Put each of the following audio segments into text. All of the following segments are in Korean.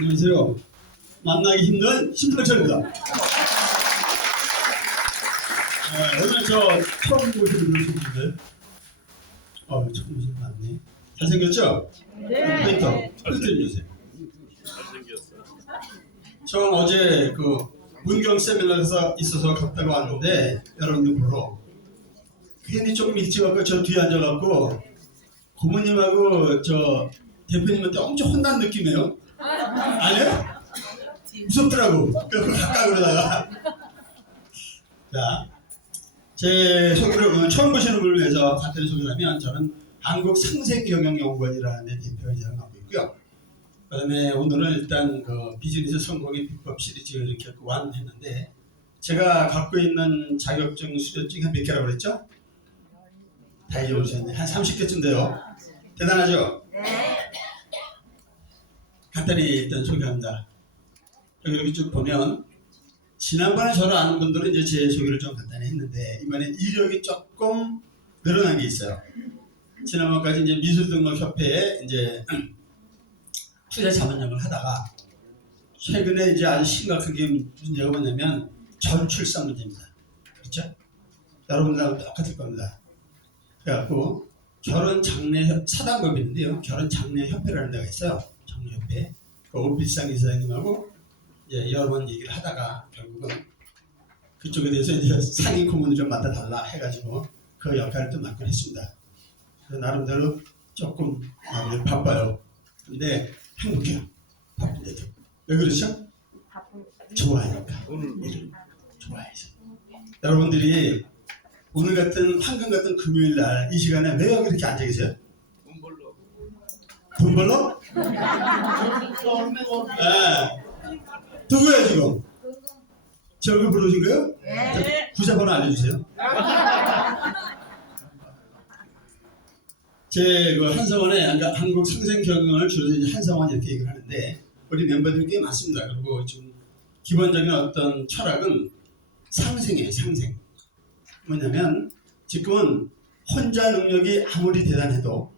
안녕하세요. 만나기 힘든 심상철입니다. 오늘 저 처음 보시는 분인데, 처음 보시는 분 맞네. 잘생겼죠? 네. 포인트 주세요. 저 어제 그 문경 세미나에서 있어서 갔다가 왔는데 여러분들 보러 괜히 조금 일찍 와서 저 뒤에 앉아갖고 고모님하고 저 대표님한테 엄청 혼난 느낌이에요. 아니에요? 무섭더라고. 그래서 가까이 그러다가. 자, 제 소개를 오늘 처음 보시는 분을 위해서 간단히 소개를 하면 저는 한국상생경영연구원이라는 데 대표이사를 맡고 있고요. 그 다음에 오늘은 일단 그 비즈니스 성공의 비법 시리즈를 이렇게 완했는데 제가 갖고 있는 자격증 수료증이 한 몇 개라고 그랬죠? 다 잊어버리셨네. 한 30개쯤 돼요. 대단하죠? 간단히 일단 소개합니다. 여기 쭉 보면 지난번에 저를 아는 분들은 이제 제 소개를 좀 간단히 했는데 이번에 이력이 조금 늘어난 게 있어요. 지난번까지 이제 미술등록협회에 이제 투자 자문역을 하다가 최근에 이제 아주 심각한 게 문제가 뭐냐면 저출산 문제입니다. 그렇죠? 여러분들하고 똑같을 겁니다. 그래갖고 결혼 장례 사단법이 있는데요. 결혼 장례 협회라는 데가 있어요. 장례협회. 그 오필상 이사장님하고 이제 여러 번 얘기를 하다가 결국은 그쪽에 대해서 이제 상위 고문을 좀 맡아달라 해가지고 그 역할을 또 맡곤 했습니다. 그래서 나름대로 조금 바빠요. 근데 행복해요. 바쁜데도. 왜 그렇죠? 좋아하니까. 일을 좋아해서. 여러분들이 오늘 같은 황금 같은 금요일 날 이 시간에 왜 여기 이렇게 앉아 계세요? 돈 벌러? 누구야 지금? 제 얼굴 부르신 거예요? 네. 구자번호 알려주세요. 제 그 한성원의 한국 상생경영을 줄여서 이제 한성원 이렇게 얘기를 하는데 우리 멤버들이 꽤 많습니다. 그리고 지금 기본적인 어떤 철학은 상생이에요. 상생. 뭐냐면 지금은 혼자 능력이 아무리 대단해도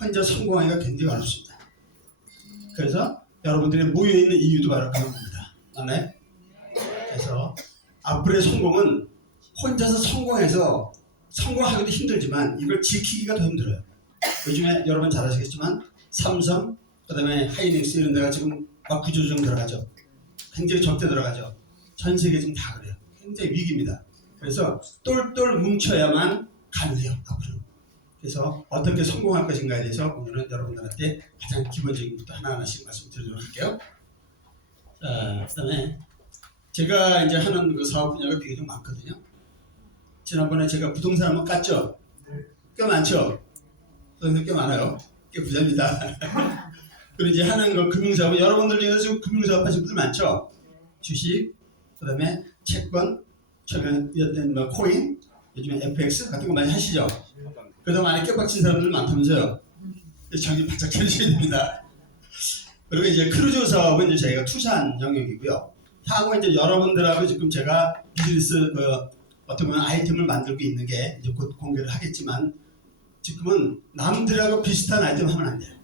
혼자 성공하기가 굉장히 어렵습니다. 그래서 여러분들이 모여있는 이유도 바로 그런 겁니다. 맞나요? 그래서 앞으로의 성공은 혼자서 성공해서 성공하기도 힘들지만 이걸 지키기가 더 힘들어요. 요즘에 여러분 잘 아시겠지만 삼성, 그 다음에 하이닉스 이런 데가 지금 막 구조조정 들어가죠. 굉장히 적대 들어가죠. 전 세계 지금 다 그래요. 굉장히 위기입니다. 그래서 똘똘 뭉쳐야만 가능해요. 앞으로. 그래서 어떻게 성공할 것인가에 대해서 오늘은 여러분들한테 가장 기본적인 것부터 하나하나씩 말씀드리도록 할게요. 자, 그 다음에 제가 이제 하는 그 사업 분야가 되게 많거든요. 지난번에 제가 부동산 한번 깠죠? 꽤 많죠? 부동산 꽤 많아요. 꽤 부자입니다. 그리고 이제 하는 그 금융사업, 여러분들 중에서 지금 금융사업 하시는 분들 많죠? 주식, 그 다음에 채권, 최근에 뭐 코인, 요즘에 FX 같은 거 많이 하시죠? 그래서 많이 깨박친 사람들 많다면서요. 정신 바짝 차리셔야 됩니다. 그리고 이제 크루즈 사업은 이제 저희가 투자한 영역이고요. 향후 이제 여러분들하고 지금 제가 비즈니스 어떻게 보면 아이템을 만들고 있는 게 이제 곧 공개를 하겠지만 지금은 남들하고 비슷한 아이템 하면 안 돼요.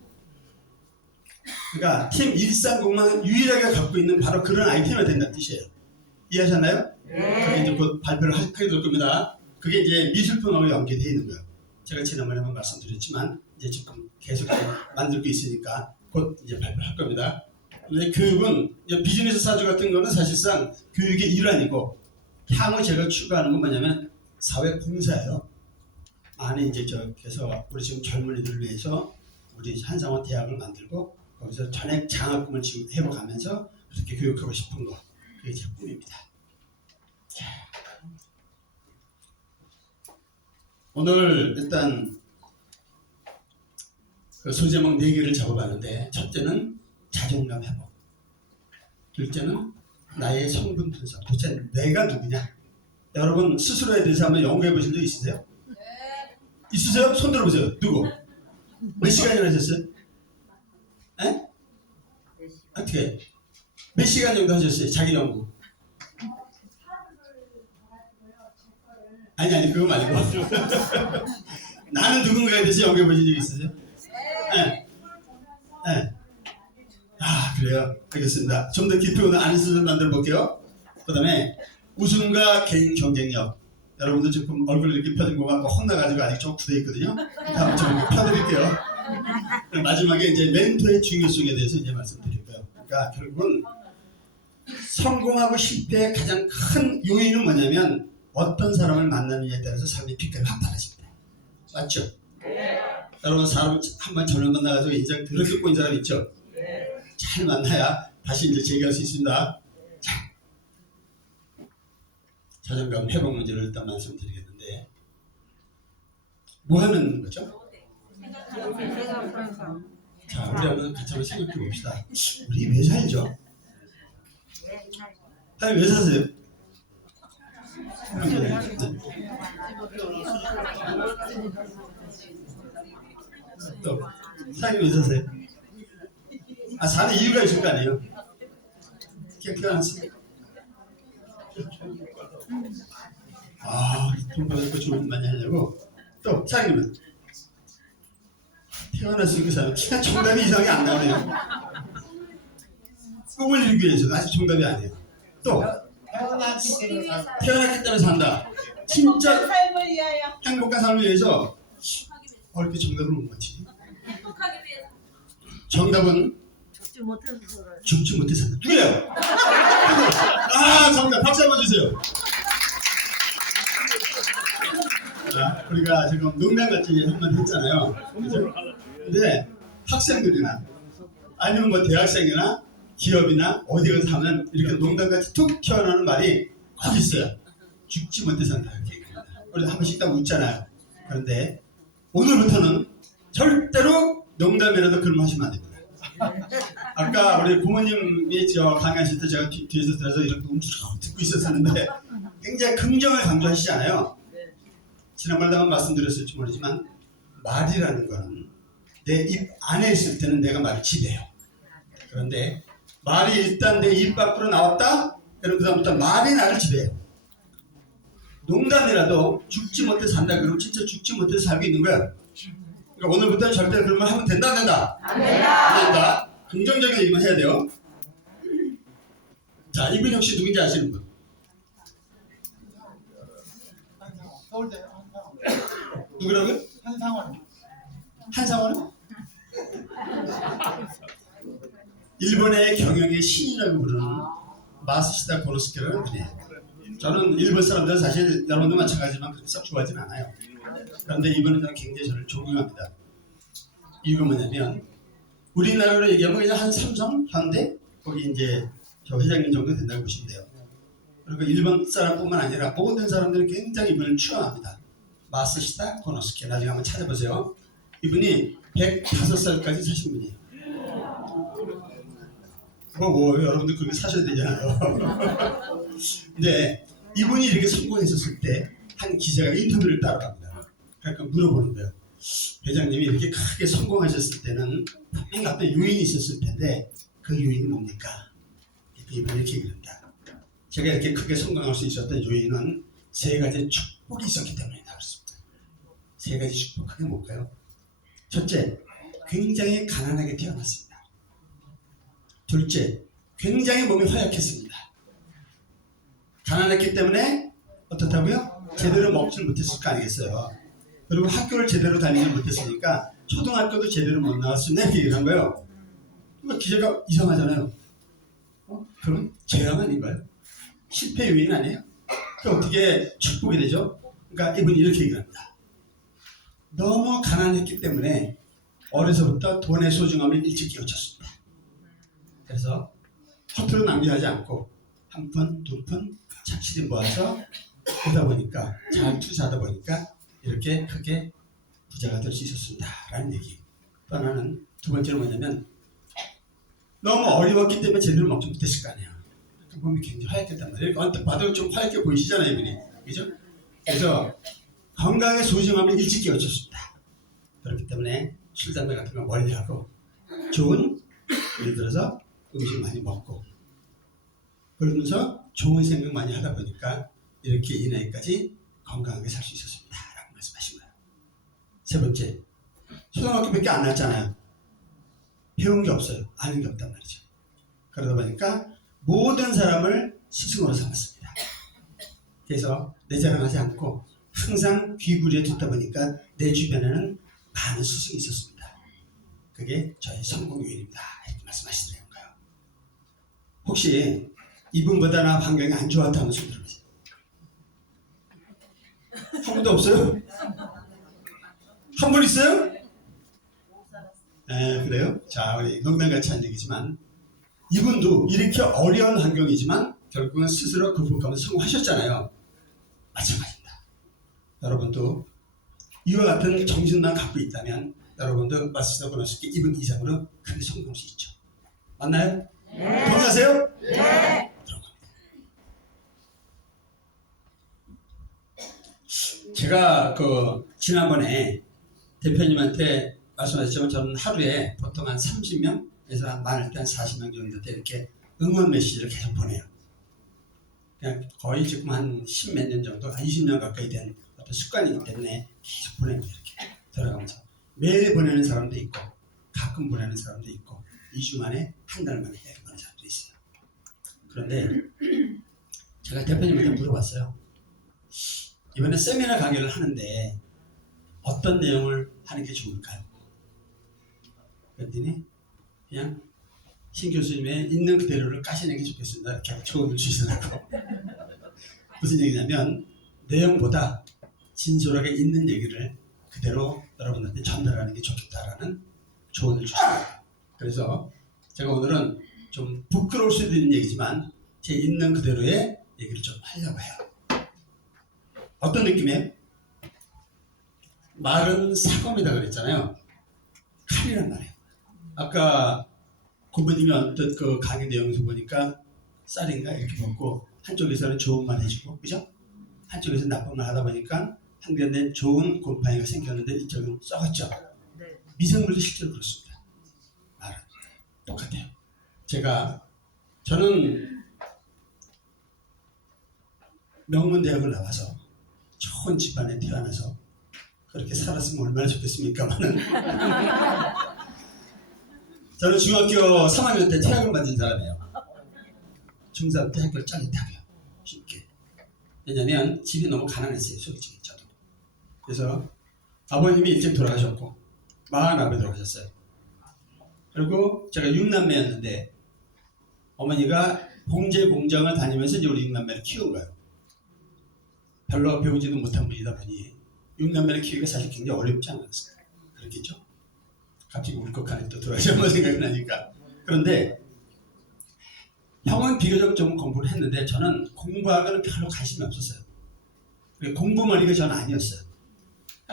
그러니까 팀 130만 유일하게 갖고 있는 바로 그런 아이템이 된다는 뜻이에요. 이해하셨나요? 그게 이제 곧 발표를 하게 될 겁니다. 그게 이제 미술품하고 연계되어 있는 거예요. 제가 지난번에 한번 말씀드렸지만 이제 지금 계속 만들고 있으니까 곧 이제 발표할 겁니다. 그런데 교육은 비즈니스 사주 같은 거는 사실상 교육의 일환이고 향후 제가 추구하는 건 뭐냐면 사회 봉사예요. 안에 이제 그래서 우리 지금 젊은이들을 위해서 우리 한성원 대학을 만들고 거기서 전액 장학금을 지금 해보가면서 그렇게 교육하고 싶은 거 그게 제 꿈입니다. 오늘 일단 그 소제목 4개를 잡아봤는데 첫째는 자존감 회복, 둘째는 나의 성분 분석, 도대체 내가 누구냐? 여러분 스스로에 대해서 한번 연구해 보신 적 있으세요? 네. 있으세요? 손 들어보세요. 누구? 몇 시간이나 하셨어요? 에? 어떻게? 몇 시간 정도 하셨어요? 자기 연구? 아니 그거 말고 나는 누군가에 대해서 연구해 보신 적 있으세요? 네. 네. 아 그래요. 알겠습니다. 좀 더 깊이 오는 아는 수준 만들어 볼게요. 그 다음에 웃음과 개인 경쟁력. 여러분들 지금 얼굴 이렇게 펴진 거 같고 혼나가지고 아직 좀 굳어 있거든요. 다음 좀 펴드릴게요. 마지막에 이제 멘토의 중요성에 대해서 이제 말씀드릴 거예요. 그러니까 결국은 성공하고 실패의 가장 큰 요인은 뭐냐면 어떤 사람을 만나느냐에 따라서 삶의 빛깔이 확 달라집니다. 맞죠? 네. 여러분 사람 한번 저녁 만나가지고 인상 그렇게 꼬인 사람 있죠? 네. 잘 만나야 다시 이제 재기할 수 있습니다. 자, 자존감 회복 문제를 일단 말씀드리겠는데 뭐 하는 거죠? 자, 우리 한번 같이 한번 생각해 봅시다. 우리 왜 살죠? 아니 왜 사세요? 또 사장님 왜 사세요? 아 사는 이유가 있을 거 아니에요? 깨끗하지? 돈 벌고 좀 많이 하려고. 또 사장님은 태어났으니까 사람 진짜 정답이 이상하게 안 나오네요. 꿈을 이루기 위해서 아직 정답이 아니에요. 또 태어났기 때문에 산다. 진짜 삶을 위하여 행복한 삶을 위해서 이렇게 정답을 못 맞히지? 행복하기 위해서 정답은 죽지 못해 산다. 누구예요? 정답 박수 한번 주세요. 자, 우리가 지금 농담같이 한번 했잖아요. 그죠? 근데 학생들이나 아니면 뭐 대학생이나 기업이나 어디 가서 하면 이렇게 농담같이 툭 튀어나오는 말이 꼭 있어요. 죽지 못해 산다 이렇게 얘기합니다. 우리 한 번씩 딱 웃잖아요. 그런데 오늘부터는 절대로 농담이라도 그런 말 하시면 안 됩니다. 아까 우리 부모님이 저 강의하실 때 제가 뒤에서 들어서 이렇게 움찔하고 듣고 있었는데 굉장히 긍정을 강조하시잖아요. 지난번에 한번 말씀드렸을지 모르지만 말이라는 거는 내 입 안에 있을 때는 내가 말을 지배해요. 그런데 말이 일단 내 입 밖으로 나왔다? 그럼 그 다음부터 말이 나를 지배해요. 농담이라도 죽지 못해 산다 그러면 진짜 죽지 못해 살고 있는 거야. 그러니까 오늘부터는 절대 그런 말 하면 된다 안 된다? 안 된다. 안 된다. 긍정적인 얘기만 해야 돼요. 자, 이분 혹시 누군지 아시는 분? 서울대 누구라고요? 한상원. 한상원? 일본의 경영의 신이라고 부르는 마스시다 고노스케라는 분이에요. 저는 일본 사람들은 사실 여러분도 마찬가지지만 그렇게 썩 좋아하진 않아요. 그런데 이분은 저는 굉장히 저를 존경합니다. 이유가 뭐냐면 우리나라로 얘기하면 그냥 한 삼성, 현대 거기 이제 저 회장님 정도 된다고 보시면 돼요. 그리고 일본 사람뿐만 아니라 모든 사람들은 굉장히 이분을 추앙합니다. 마스시다 고노스케 나중에 한번 찾아보세요. 이분이 105살까지 사신 분이에요. 여러분들 그렇게 사셔야 되잖아요. 근데 이분이 이렇게 성공했었을 때 한 기자가 인터뷰를 따라갑니다. 그러니까 물어보는 거예요. 회장님이 이렇게 크게 성공하셨을 때는 분명히 어떤 요인이 있었을 텐데 그 요인이 뭡니까? 이분이 이렇게 얘기합니다. 제가 이렇게 크게 성공할 수 있었던 요인은 세 가지 축복이 있었기 때문이다 그랬습니다. 세 가지 축복 그게 뭘까요? 첫째, 굉장히 가난하게 태어났습니다. 둘째, 굉장히 몸이 허약했습니다. 가난했기 때문에 어떻다고요? 제대로 먹지를 못했을 거 아니겠어요. 그리고 학교를 제대로 다니지 못했으니까 초등학교도 제대로 못 나왔으면 이렇게 얘기한 거예요. 그러니까 기자가 이상하잖아요. 그럼 재앙 아닌가요? 실패 요인 아니에요? 그러니까 어떻게 축복이 되죠? 그러니까 이분이 이렇게 얘기합니다. 너무 가난했기 때문에 어려서부터 돈의 소중함을 일찍 깨우쳤습니다. 그래서 허투루 낭비하지 않고 한 푼, 두 푼 착실히 모아서 보다 보니까 잘 투자하다 보니까 이렇게 크게 부자가 될 수 있었습니다. 라는 얘기. 또 하나는 두 번째는 뭐냐면 너무 어려웠기 때문에 제대로 먹지 못했을 거 아니에요. 그 몸이 굉장히 하얗겠단 말이에요. 언뜻 봐도 좀 하얗게 보이시잖아요, 이분이. 그죠? 그래서 건강의 소중함을 일찍 깨우쳤습니다. 그렇기 때문에 술, 담배 같은 거 멀리하고 좋은 예를 들어서 음식 많이 먹고 그러면서 좋은 생각 많이 하다 보니까 이렇게 이 나이까지 건강하게 살 수 있었습니다. 라고 말씀하신 거예요. 세 번째, 초등학교밖에 안 났잖아요. 배운 게 없어요. 아는 게 없단 말이죠. 그러다 보니까 모든 사람을 스승으로 삼았습니다. 그래서 내 자랑하지 않고 항상 귀구리에 듣다 보니까 내 주변에는 많은 스승이 있었습니다. 그게 저의 성공 요인입니다. 이렇게 말씀하시더라고요. 혹시 이분보다 나 환경이 안 좋았다는 소리 들어보세요. 한 분도 없어요? 한 분 있어요? 그래요? 자, 우리 농담같이 한 얘기지만 이분도 이렇게 어려운 환경이지만 결국은 스스로 극복하면서 성공하셨잖아요. 마찬가지입니다. 여러분도 이와 같은 정신만 갖고 있다면 여러분도 마스터 보너스께 이분 이상으로 크게 성공할 수 있죠. 맞나요? 네. 동의하세요? 네. 제가 지난번에 대표님한테 말씀하셨지만 저는 하루에 보통 한 30명에서 많을 때 한 40명 정도 때 이렇게 응원 메시지를 계속 보내요. 그냥 거의 지금 한 10몇 년 정도, 한 20년 가까이 된 어떤 습관이기 때문에 계속 보냅니다. 이렇게 들어가면서 매일 보내는 사람도 있고 가끔 보내는 사람도 있고 2주 만에 한 달 만에 보내는 사람도 있어요. 그런데 제가 대표님한테 물어봤어요. 이번에 세미나 강의를 하는데 어떤 내용을 하는 게 좋을까요? 그랬더니 그냥 신 교수님의 있는 그대로를 까시는 게 좋겠습니다. 이렇게 조언을 주시더라고. 무슨 얘기냐면 내용보다 진솔하게 있는 얘기를 그대로 여러분한테 전달하는 게 좋겠다라는 조언을 주시더라고요. 그래서 제가 오늘은 좀 부끄러울 수도 있는 얘기지만 제 있는 그대로의 얘기를 좀 하려고 해요. 어떤 느낌이에요? 말은 사검이다 그랬잖아요. 칼이란 말이에요. 아까 고모님이 언뜻 그 강의 내용에서 보니까 쌀인가 이렇게 먹고 한쪽에서는 좋은 말 해주고, 그죠? 한쪽에서 나쁜 말 하다 보니까 한편에 좋은 곰팡이가 생겼는데 이쪽은 썩었죠. 미생물도 실제로 그렇습니다. 말은 똑같아요. 저는 명문대학을 나와서 좋은 집안에 태어나서 그렇게 살았으면 얼마나 좋겠습니까만은 저는 중학교 3학년 때 퇴학을 맞은 사람이에요. 중3 때 학교를 짜릿하게요. 쉽게. 왜냐면 집이 너무 가난했어요. 솔직히 저도. 그래서 아버님이 일찍 돌아가셨고 49에 돌아가셨어요. 그리고 제가 6남매였는데 어머니가 봉제 공장을 다니면서 이제 우리 6남매를 키운 거예요. 별로 배우지도 못한 분이다 보니 6남매를 키우기가 사실 굉장히 어렵지 않았어요. 그렇겠죠? 갑자기 울컥하네 또 돌아가시는 생각이 나니까. 그런데 형은 비교적 좀 공부를 했는데 저는 공부하고는 별로 관심이 없었어요. 공부머리가 저는 아니었어요.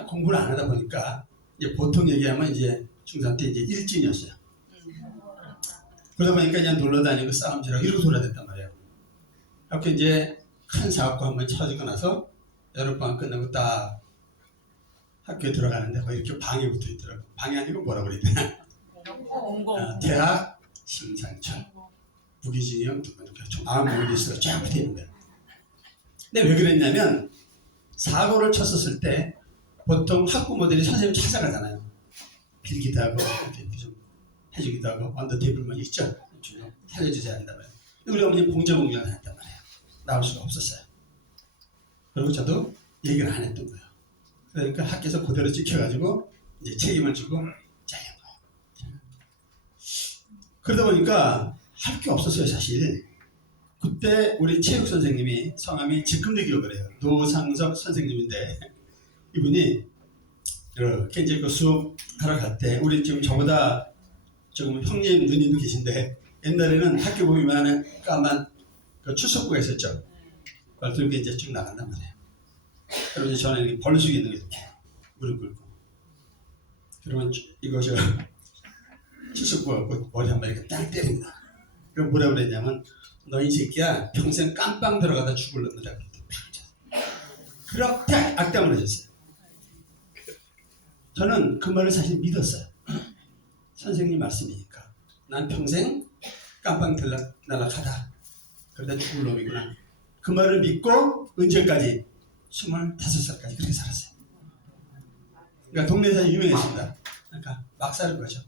공부를 안 하다 보니까 이제 보통 얘기하면 이제 중3 때 이제 일진이었어요. 그러다 보니까 그냥 놀러 다니고 싸움질하고 이러고 돌아댔단 말이에요. 이렇게 이제 큰 사업과 한번 쳐지고 나서 여름방학 끝나고 딱 학교에 들어가는데 거기 이렇게 방에 붙어 있더라고. 방이 아니고 뭐라 그래야 되나? 대학 심상철 부기진이형 누구 이렇게 좀 아무 리스트가 쫙 붙어 있는 거예요. 근데 왜 그랬냐면 사고를 쳤었을 때 보통 학부모들이 선생님 찾아가잖아요. 빌기도 하고 이렇게 좀 해주기도 하고 언더 테이블만 있죠. 살려주지 않는단 말이에요. 우리 어머니 봉제공장을 했단 말이에요. 나올 수가 없었어요. 그리고 저도 얘기를 안 했던 거예요. 그러니까 학교에서 그대로 찍혀가지고 이제 책임을 주고 잘린 거예요. 그러다 보니까 할 게 없었어요, 사실. 그때 우리 체육 선생님이 성함이 지금도 기억을 해요. 노상석 선생님인데 이분이 이렇게 이제 그 수업하러 갈 때 우리 지금 저보다 조금 형님 누님도 계신데 옛날에는 학교 보면 까만 그 출석부가 있었죠. 그걸 들고 이제 쭉 나간단 말이에요. 그리고 이제 저는 이렇게 벌쑥이 있는 게 이렇게 무릎 꿇고 그러면 이거 저 출석부 머리 한 번 이렇게 딱 때립니다. 그럼 뭐라 그랬냐면 너 이 새끼야 평생 깜빵 들어가다 죽을런다. 그렇게 악담을 해줬어요. 저는 그 말을 사실 믿었어요. 선생님 말씀이니까 난 평생 깜빵 날아가다 그러다 죽을 놈이구나. 그 말을 믿고 언제까지 25살까지 그렇게 살았어요. 그러니까 동네에서 유명했습니다. 그러니까 막 사는 거죠.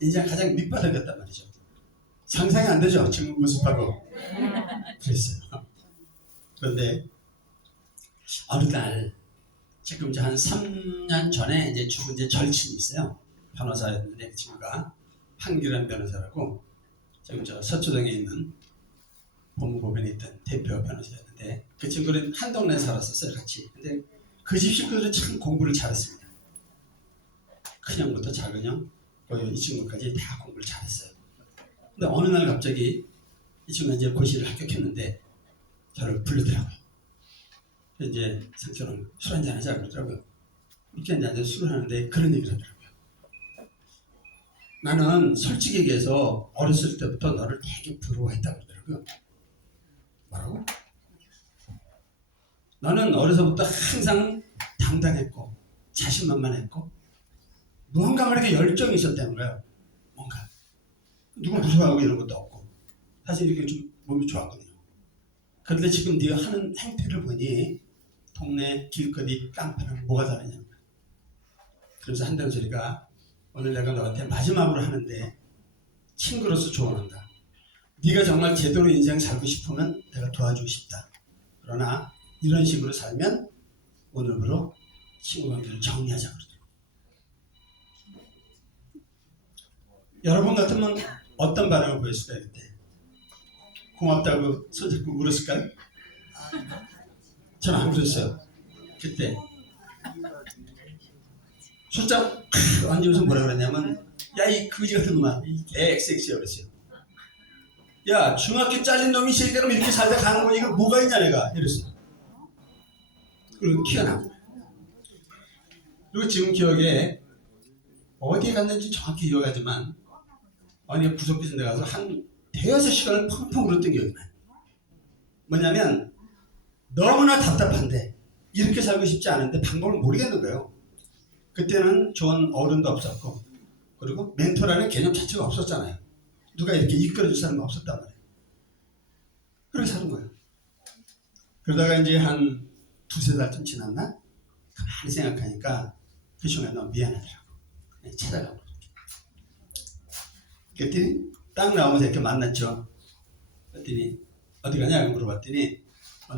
인생 가장 밑바닥이었단 말이죠. 상상이 안 되죠? 지금 모습하고. 그랬어요. 그런데 어느 날 지금 이제 한 3년 전에 이제 죽은 이제 절친이 있어요. 변호사였는데 그 친구가 한기란 변호사라고 지금 저 서초동에 있는 법무법인에 있던 대표 변호사였는데 그 친구는 한 동네에 살았었어요 같이. 근데 그 집 식구들은 참 공부를 잘했습니다. 큰형부터 작은형 거의 이 친구까지 다 공부를 잘했어요. 근데 어느 날 갑자기 이 친구가 이제 고시를 합격했는데 저를 부르더라고요. 이제 상처럼 술 한잔 하자 그러더라고요. 이렇게 앉아서 술을 하는데 그런 얘기를 하더라고요. 나는 솔직히 얘기해서 어렸을 때부터 너를 되게 부러워했다고 그러더라고요. 뭐라고? 나는 어려서부터 항상 당당했고 자신만만했고 무언가 이렇게 열정이 있었다는 거예요. 뭔가 누구 무서워하고 이런 것도 없고 사실 이렇게 좀 몸이 좋았거든요. 그런데 지금 네가 하는 행태를 보니 동네 길거리 깡패랑 뭐가 다르냐. 그래서 한다는 소리가 오늘 내가 너한테 마지막으로 하는데 친구로서 조언한다. 네가 정말 제대로 인생 살고 싶으면 내가 도와주고 싶다. 그러나 이런 식으로 살면 오늘부로 친구 관계를 정리하자 그러더라고요. 여러분 같으면 어떤 반응을 보였을까요 그때? 고맙다고 손잡고 울었을까요? 저는 안 그랬어요. 그때 술잔 얹으면서 뭐라 그랬냐면 야 이 거지 같은 놈아 개 XX 그랬어요. 야 중학교 잘린 놈이 새끼처럼 이렇게 살다 가는 거니 이거 뭐가 있냐 내가 이랬어요. 그리고 튀어나온 거예요. 그리고 지금 기억에 어디에 갔는지 정확히 기억하지만 어느 구석비서 내가서 한 대여섯 시간을 펑펑 울었던 기억이 나요. 뭐냐면 너무나 답답한데 이렇게 살고 싶지 않은데 방법을 모르겠는 거예요. 그때는 좋은 어른도 없었고 그리고 멘토라는 개념 자체가 없었잖아요. 누가 이렇게 이끌어줄 사람이 없었단 말이에요. 그렇게 사는 거예요. 그러다가 이제 한 두세 달쯤 지났나? 가만히 생각하니까 그 순간 너무 미안하더라고. 찾아가고. 그랬더니 딱 나오면서 이렇게 만났죠. 그랬더니 어디 가냐고 물어봤더니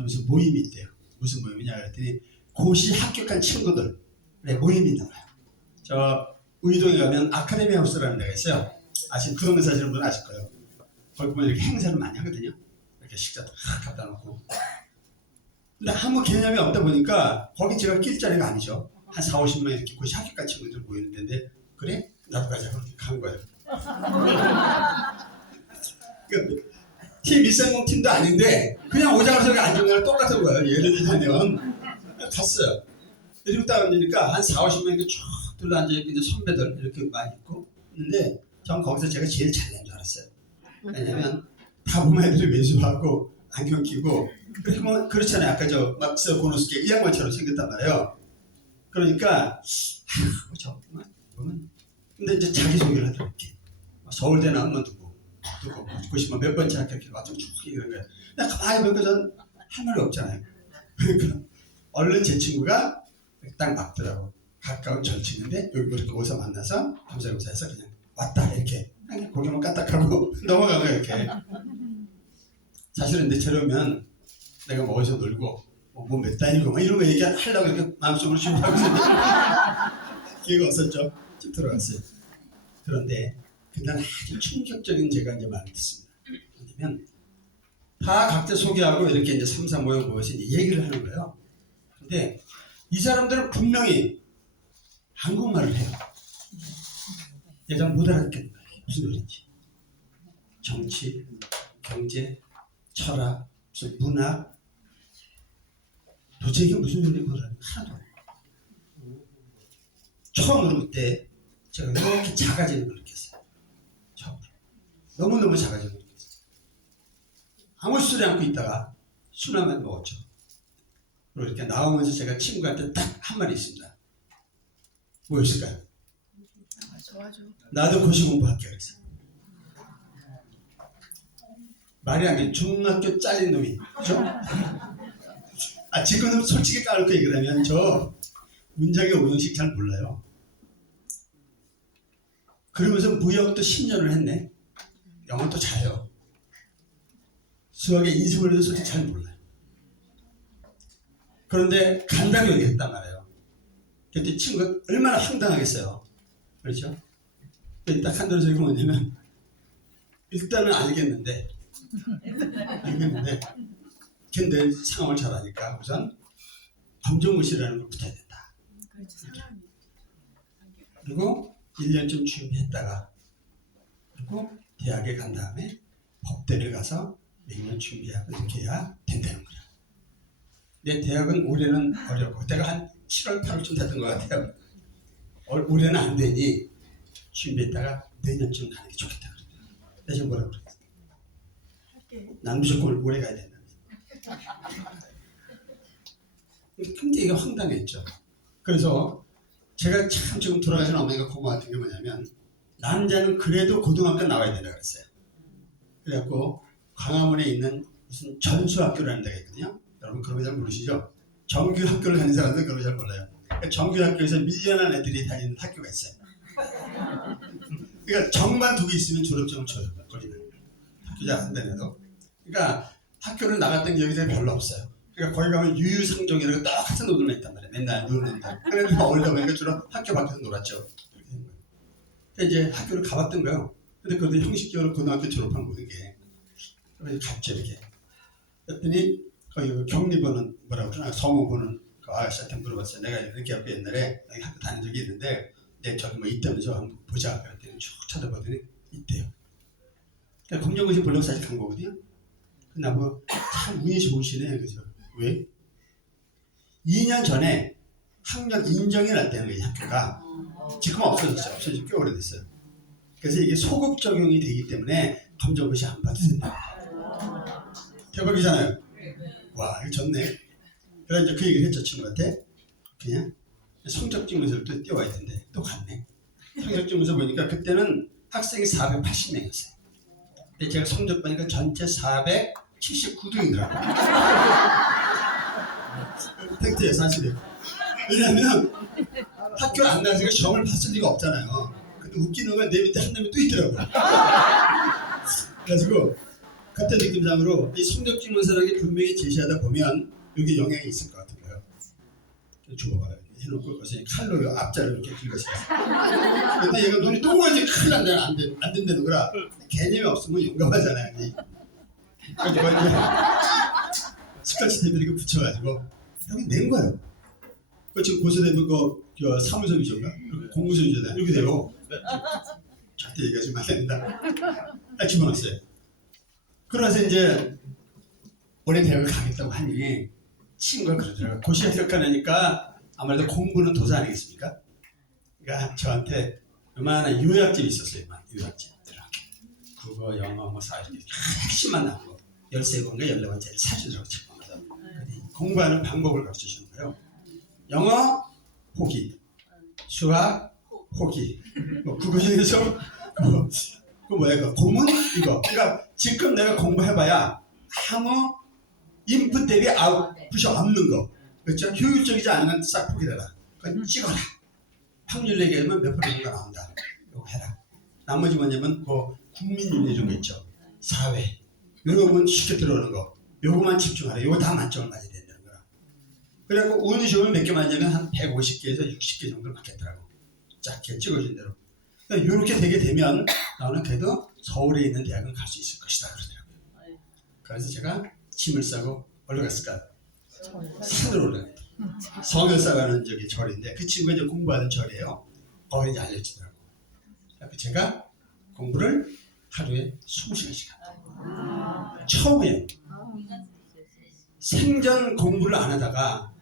무슨 모임이 있대요. 무슨 모임이냐 그랬더니 고시 합격한 친구들의 모임이 있는 거예요. 저 의동에 가면 아카데미 하우스라는 데가 있어요. 부동산 사시는 분은 아실 거예요. 거기 보면 이렇게 행사를 많이 하거든요. 이렇게 식자도 갖다 놓고. 근데 아무 개념이 없다 보니까 거기 제가 낄 자리가 아니죠. 한 4, 50명 이렇게 고시 합격한 친구들 모이는 데인데 그래? 나도 가자. 그렇게 간 거예요. 그러니까 팀 일상공 팀도 아닌데 그냥 오자마자 저기 앉은 거랑 똑같은 거예요. 예를 들자면 갔어요. 그리고 딱 앉으니까 한 4, 50명 이렇게 쭉 둘러앉아있고 이제 선배들 이렇게 많이 있고 있는데 전 거기서 제가 제일 잘난 줄 알았어요. 왜냐면 다 보면 애들이 외수하고 안경 끼고 그렇게 뭐 그렇잖아요. 아까 저 막스 고노스케 이 양반처럼 생겼단 말이에요. 그러니까 정말 보면 근데 이제 자기소개를 하더라고요. 서울대 나온 누구 고시 몇 번째 합격해 가지고 쭉 이런 거예요. 근데 가만히 보니까 저는 할 말이 없잖아요. 그러니까 얼른 제 친구가 딱 맞더라고. 가까운 절친인데 여기 이렇게 어디서 만나서 겸사겸사해서 그냥 왔다 이렇게 고개만 까딱하고 넘어간 거예요 이렇게. 사실은 내처럼면 내가 뭐 어디서 놀고 뭐 몇 단이고 막 이런 거 얘기하려고 이렇게 마음속으로 준비하고 있었는데 기회가 없었죠. 쭉 들어갔어요. 그런데 그날 아주 충격적인 제가 이제 말을 듣습니다. 왜냐면 다 각자 소개하고 이렇게 이제 3, 4 모여 모여서 이제 얘기를 하는 거예요. 근데 이 사람들은 분명히 한국말을 해요. 내가 못 알아듣겠는 거예요. 무슨 소리인지. 정치, 경제, 철학, 무슨 문학 도대체 이게 무슨 소리인지 모르겠어요. 하나도 안 해요. 처음으로 그때 제가 이렇게 작아지는 걸 느꼈어요. 처음으로. 너무너무 작아지는 걸 느꼈어요. 아무 소리 않고 있다가 술 한잔 먹었죠. 그리고 이렇게 나오면서 제가 친구한테 딱 한 말이 있습니다. 뭐였을까요? 나도 고시 공부할게 그랬어요. 말이 안 돼. 중학교 잘린 놈이. 그죠? 지금은 솔직히 까놓고 얘기를 하면 저 문장의 오형식 잘 몰라요. 그러면서 무역도 10년을 했네. 영어도 잘해요. 수학의 이승을 해도 솔직히 잘 몰라요. 그런데 간다고 얘기했단 말이에요. 그때 친구가 얼마나 황당하겠어요. 그렇죠? 딱 한 대로 저기 뭐냐면 일단은 알겠는데 근데 상황을 잘 아니까 우선 검정고시라는 걸 붙어야 된다. 그리고 1년쯤 준비했다가 그리고 대학에 간 다음에 법대를 가서 몇 년 준비하고 이렇게 해야 된다는 거야. 내 대학은 올해는 어렵고 때가 한 7월 8월쯤 됐던 것 같아요. 올해는 안 되니 준비했다가 내년쯤 가는 게 좋겠다. 대신 뭐라고 그랬어? 난 무조건 오래 가야 된다. 근데 이게 황당했죠. 그래서 제가 참 지금 돌아가신 어머니가 고마웠던 게 뭐냐면 남자는 그래도 고등학교 나와야 된다 그랬어요. 그래갖고 광화문에 있는 무슨 전수학교라는 데가 있거든요. 여러분 그런 거 잘 모르시죠? 정규학교를 다니는 사람들은 그런 거 잘 몰라요. 그러니까 정규학교에서 밀려난 애들이 다니는 학교가 있어요. 그러니까 정만 두 개 있으면 졸업증을 줘요. 거기는 학교 잘 안 다녀도. 그러니까 학교를 나갔던 기억이 별로 없어요. 그러니까 거기 가면 유유상종이라고 똑같은 노들만 있단 말이에요. 맨날 노는다. 그래서 어리다 보니까 주로 학교 밖에서 놀았죠. 그렇게 된 거예요. 그러니까 이제 학교를 가봤던 거예요. 근데 그것도 형식적으로 고등학교 졸업한 모든 게. 그래서 갔죠 이렇게. 그랬더니 거기 격리번은 뭐라고 그러나 성우번은 그 아저씨한테 물어봤어요. 내가 이렇게 학교 옛날에 여기 학교 다닌 적이 있는데 내 저기 뭐 있다면서 한번 보자. 그랬더니 쭉 쳐다보더니 있대요. 그러니까 검정고시 보려고 사실 간 거거든요. 근데 뭐 참 운이 좋으시네. 그래서 왜? 2년 전에 학력 인정이 났다는 거예요. 학교가. 지금 없어졌어요. 없어진 꽤 오래됐어요. 그래서 이게 소급 적용이 되기 때문에 검정고시 안 봐도 된다. 대박이잖아요. 와 이거 좋네. 그래서 이제 그 얘기를 했죠 친구한테. 그냥 성적 증명서를 또 띄워야 된대. 또 갔네. 성적 증명서 보니까 그때는 학생이 480명이었어요. 근데 제가 성적 보니까 전체 479등이더라고요. 팩트예요 사실은. 왜냐하면 학교를 안 나가서 시험을 봤을 리가 없잖아요. 근데 웃기는 건 내 밑에 한 놈이 또 있더라고요. 그래가지고 그때 느낌상으로 이 성적 증명서라는 게 분명히 제시하다 보면 여기 영향이 있을 것 같은 거예요. 줘봐요. 해놓고 거기서 칼로 앞자를 이렇게 긁었어요. 근데 얘가 눈이 동그랗게 큰일 난다. 안 된다는 거라 개념이 없으면 용감하잖아요. 그래서 이제 스카치 테이프를 이렇게 붙여가지고 여기 낸 거예요. 그 지금 고소되면 그 사무소 위조인가? 공무소 위조다. 이렇게 돼요. 절대 얘기하시면 안 됩니다. 딱 집어넣었어요. 그러면서 이제 올해 대학을 가겠다고 하니 친구가 그러더라고요. 고시 합격하니까 아무래도 공부는 도사 아니겠습니까? 그러니까 저한테 요만한 요약집이 있었어요. 요약집. 국어, 영어, 뭐 사회 이렇게 핵심만 나온 거 13권과 14권짜리 사주더라고요. 책 보면서. 공부하는 방법을 가르쳐주는 거예요. 영어 포기, 수학 포기, 뭐 국어 중에서 그 뭐야 그 고문 이거. 그러니까 지금 내가 공부해봐야 아무 인풋 대비 아웃풋이 없는 거. 그렇죠? 효율적이지 않은 건 싹 포기해라. 그건 찍어라. 확률 내기하면 몇 프로인가 나온다. 이거 해라. 나머지 뭐냐면 뭐 국민윤리 이런 거 있죠. 사회 이런 거면 쉽게 들어오는 거. 요거만 집중하라. 요거 다 만점을 맞아야 된다는 거라. 그래갖고 운이 좋으면 몇 개 맞냐면 한 150개에서 60개 정도를 맞겠더라고. 작게 찍어준 대로. 그러니까 이렇게 되게 되면 나는 그래도 서울에 있는 대학은 갈 수 있을 것이다 그러더라고요. 그래서 제가 짐을 싸고 어디로 갔을까? 산으로 올라갔다. 성열사가는 저기 절인데 그 친구가 이제 공부하는 절이에요. 거기 이제 알려주더라고. 그래서 제가 공부를 하루에 20시간씩 한다. 처음에 생전 공부를 안 하다가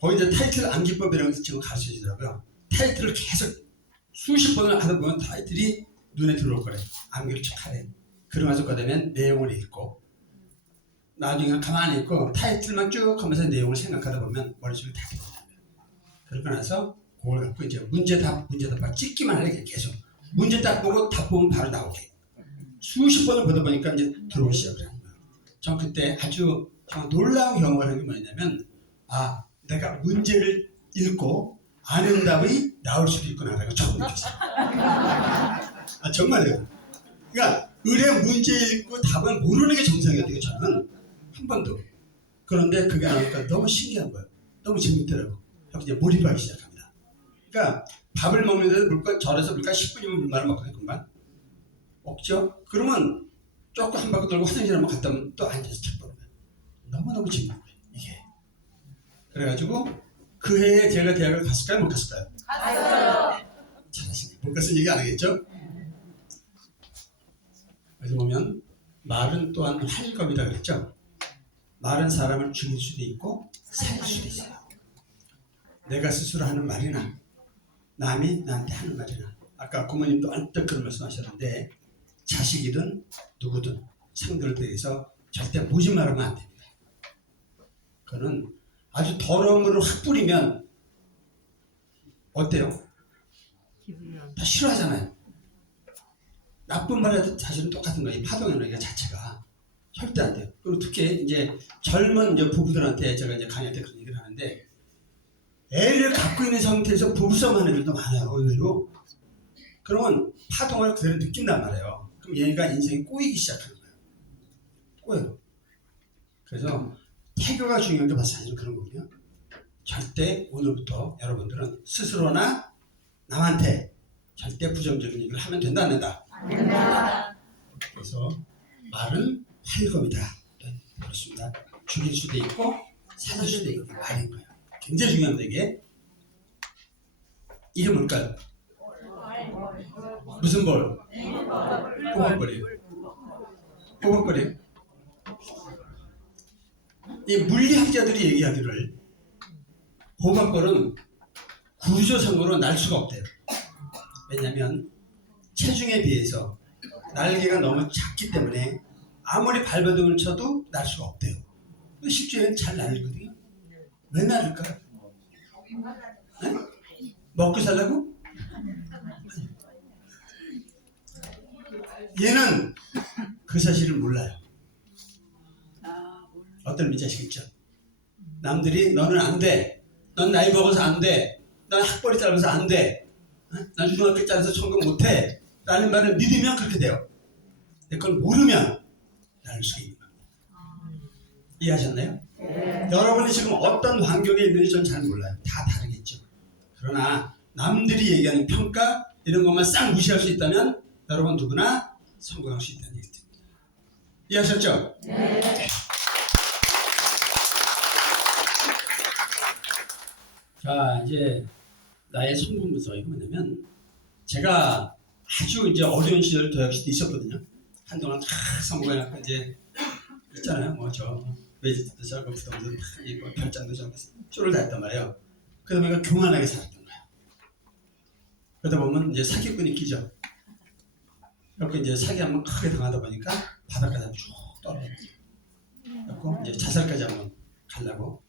거기 이제 타이틀 암기법이라는 게 지금 가르쳐주더라고요. 타이틀을 계속 수십 번을 하다 보면 타이틀이 눈에 들어올 거래. 암기를 척 하래. 그러면서 그다음에 내용을 읽고 나중에 가만히 있고 타이틀만 쭉 하면서 내용을 생각하다 보면 머릿속에 다 들어온다. 그러고 나서 그걸 갖고 이제 문제답 찍기만 하게 계속. 문제 딱 보고 답 보면 바로 나오게. 수십 번을 보다 보니까 이제 들어오기 시작을 하는 거예요. 전 그때 아주 정말 놀라운 경험을 한 게 뭐냐면 아 내가 문제를 읽고 아는 답이 나올 수도 있구나라고 처음 느꼈어요. 아 정말요. 그러니까 의뢰 문제 읽고 답을 모르는 게 정상이었대요. 저는 한 번도. 그런데 그게 나오니까 너무 신기한 거예요. 너무 재밌더라고. 그래서 이제 몰입하기 시작합니다. 그러니까 밥을 먹는데 물건 절에서 물건 10분이면 물만을 먹거든요. 금방 먹죠. 그러면 조금 한 바퀴 돌고 화장실 한번 갔다 오면 또 앉아서 책 보는 거예요. 너무너무 재밌는 거예요. 이게. 그래가지고 그 해에 제가 대학을 갔을까요? 못 갔을까요? 갔어요. 잘하시네. 못 갔으면 얘기 안 하겠죠? 여기 보면 말은 또한 활검이다 그랬죠? 말은 사람을 죽일 수도 있고 살릴 수도 있어요. 내가 스스로 하는 말이나 남이 나한테 하는 말이나 아까 고모님도 언뜻 그런 말씀하셨는데 자식이든 누구든 상대를 대해서 절대 무지 말하면 안 됩니다. 그거는 아주 더러운 물을 확 뿌리면 어때요? 다 싫어하잖아요. 나쁜 말해도 사실은 똑같은 거예요. 이 파동 에너지가 자체가 절대 안 돼요. 그리고 특히 이제 젊은 이제 부부들한테 제가 이제 강의 때 그런 얘기를 하는데 애를 갖고 있는 상태에서 부부싸움하는 애들도 많아요. 의외로. 그러면 파동을 그대로 느낀단 말이에요. 그럼 얘가 인생이 꼬이기 시작하는 거예요. 꼬여요. 그래서 태교가 중요한 게 사실은 그런 거거든요. 절대 오늘부터 여러분들은 스스로나 남한테 절대 부정적인 얘기를 하면 된다 안 된다? 안 된다. 그래서 말은 활검이다. 네, 그렇습니다. 죽일 수도 있고 살릴 수도 있고 말인 거예요. 굉장히 중요합니다. 이게 뭘까요? 무슨 벌? 호박벌이에요. 호박벌이에요. 이 물리학자들이 얘기하기를 호박벌은 구조상으로 날 수가 없대요. 왜냐하면 체중에 비해서 날개가 너무 작기 때문에 아무리 발버둥을 쳐도 날 수가 없대요. 실제로는 잘 날리거든요. 왜 날릴까요? 네? 먹고 살라고? 얘는 그 사실을 몰라요. 어떤 의미인지 아시겠죠? 남들이 너는 안 돼. 넌 나이 먹어서 안 돼. 넌 학벌이 짧아서 안 돼. 난 중학교 짧아서 성공 못해. 라는 말을 믿으면 그렇게 돼요. 근데 그걸 모르면 나눌 수가 있는 겁니다. 이해하셨나요? 네. 여러분이 지금 어떤 환경에 있는지 전 잘 몰라요. 다 다르겠죠. 그러나 남들이 얘기하는 평가 이런 것만 싹 무시할 수 있다면 여러분 누구나 성공할 수 있다는 얘기입니다. 이해하셨죠? 네. 자, 이제 나의 성공 부서 이거 뭐냐면 제가 아주 이제 어려운 시절 도약시 때 있었거든요. 한동안 다 성공해갖고 이제 있잖아요. 뭐 저 외지도 자고 부동산 이고 별장도 자고 쇼를 다 했단 말이에요. 그러다 보니까 교만하게 살았던 거예요. 그러다 보면 이제 사기꾼이 끼죠. 그렇게 이제 사기 한번 크게 당하다 보니까 바닥까지 한번 쭉 떨어져요. 그래서 이제 자살까지 한번 가려고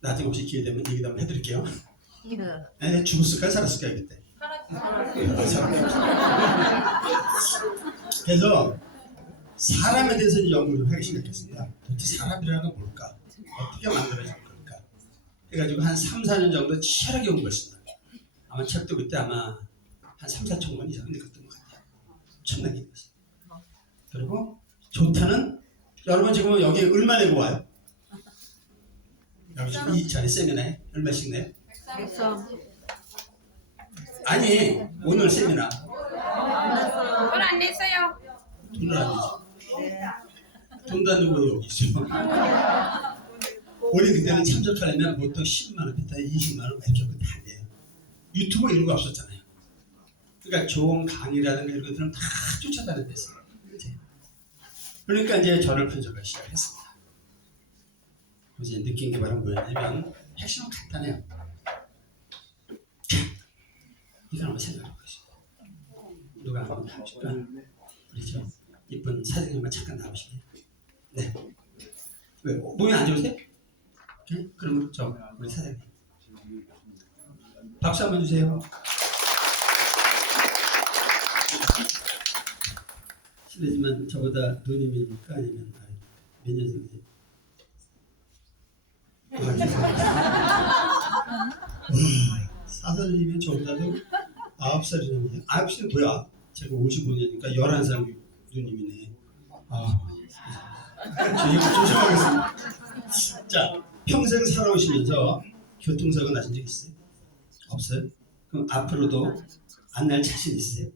나중에 혹시 기회 되면 얘기도 한번 해드릴게요. 네, 죽었을까요? 살았을까요? 그때? 그래서 사람에 대해서 연구를 좀 하기 시작했습니다. 도대체 사람이라는 건 뭘까? 어떻게 만들어진 걸까? 그래가지고 한 3, 4년 정도 치열하게 연구했습니다. 아마 책도 그때 아마 한 3, 4천 권 이상 읽었던 것 같아요. 엄청나게 읽었어요. 그리고 좋다는 여러분 지금 여기 얼마 내고 와요? 여러분 지금 이 자리 세미나에 얼마씩 내요? 103. 아니 오늘 세미나 돈 안 냈어요. 돈을 안 내죠. 돈도 안 내고 여기 있어요. 우리 그때는 참석하려면 보통 10만원, 비타 20만원 이렇게 하고 다 돼요. 유튜브 이런 거 없었잖아요. 그러니까 좋은 강의라든가 이런 것들은 다 쫓아다녔어요. 그러니까 이제 저를 분석하기 시작했습니다. 그래서 이제 느낀 게 바로 뭐였냐면 핵심은 간단해요. 이건 한번 생각해보고 있어요. 누가 한번 나와줄까? 그렇죠? 이쁜 사장님만 잠깐 나오시게요. 네. 왜? 모임 안 좋으세요? 네? 그러면 저 우리 사장님 박수 한번 주세요. 실례지만 저보다 누님입니까? 아니면 몇 년생이세요? 사장님이 저보다도 9살이나 9살이 뭐야? 제가 55년이니까 11살 누님이네. 저희가 조심하겠습니다. 자, 평생 살아오시면서 교통사고 나신 적 있어요? 없어요? 그럼 앞으로도 안 날 자신 있으세요?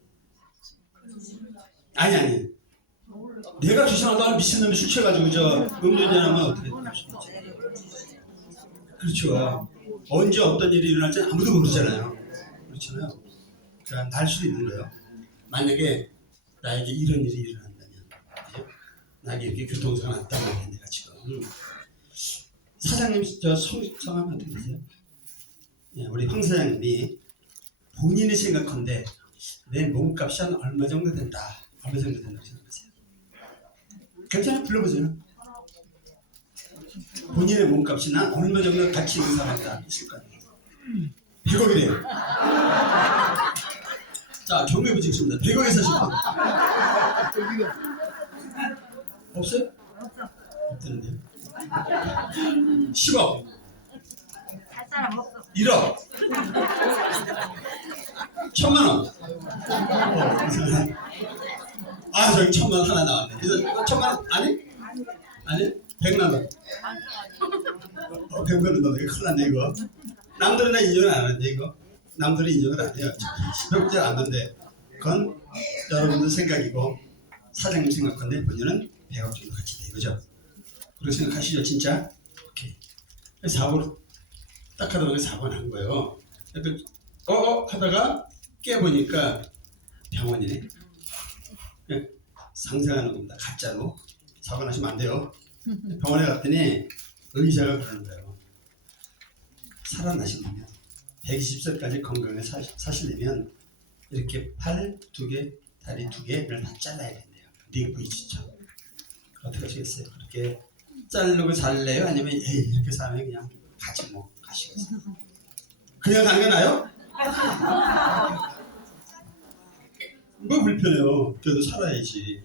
아니. 내가 조심하다가 미친놈이 술 취해가지고 음주운전하면 어떻게 되죠? 그렇죠. 언제 어떤 일이 일어날지 아무도 모르잖아요. 그렇잖아요. 그러니까 날 수도 있는 거예요. 만약에 나에게 이런 일이 일어난다면, 그죠? 나에게 이렇게 교통사고가 났다면 내가 지금 사장님 성함 어떻게 되세요? 예, 우리 황 사장님이 본인이 생각한데 내 몸값이 한 얼마 정도 된다. 얼마 정도 된다고 생각하세요? 괜찮아요? 불러보세요. 본인의 몸값이나 얼마 정도 가치 있는 사람이다 있을 거 아니에요. 100억이래요. 자, 경매 붙이겠습니다. 100억에 사실 분 없어요? 없다는데요. 10억, 살 사람 없어. 1억, 1000만 원. 저기 1000만 원 하나 나왔네. 그래서 1000만 원 아니? 100만 원. 100만 원 너무 큰일 났네 이거. 남들은 다 인정을 안 하는데 이거. 남들은 인정을 안 해요. 10억짜리 안 하는데 그건 여러분들 생각이고 사장님 생각건데 본인은 100억 정도 가치 돼 이거죠. 그렇게 생각하시죠 진짜? 오케이. 사고를 딱 하다 보니까 사고가 난 거예요. 하다가 깨보니까 병원이네. 상상하는 겁니다. 가짜로. 사고 나시면 안 돼요. 병원에 갔더니 의사가 그러는 거예요. 살아나시려면 120세까지 건강하게 사시려면 이렇게 팔 2개, 다리 2개를 다 잘라야 된대요. 네 부위치죠. 어떻게 하시겠어요? 그렇게 자르고 잘래요? 아니면 이렇게 사면 그냥 같이 가시겠어요? 그냥 가는 게 나아요? 뭐 불편해요. 그래도 살아야지.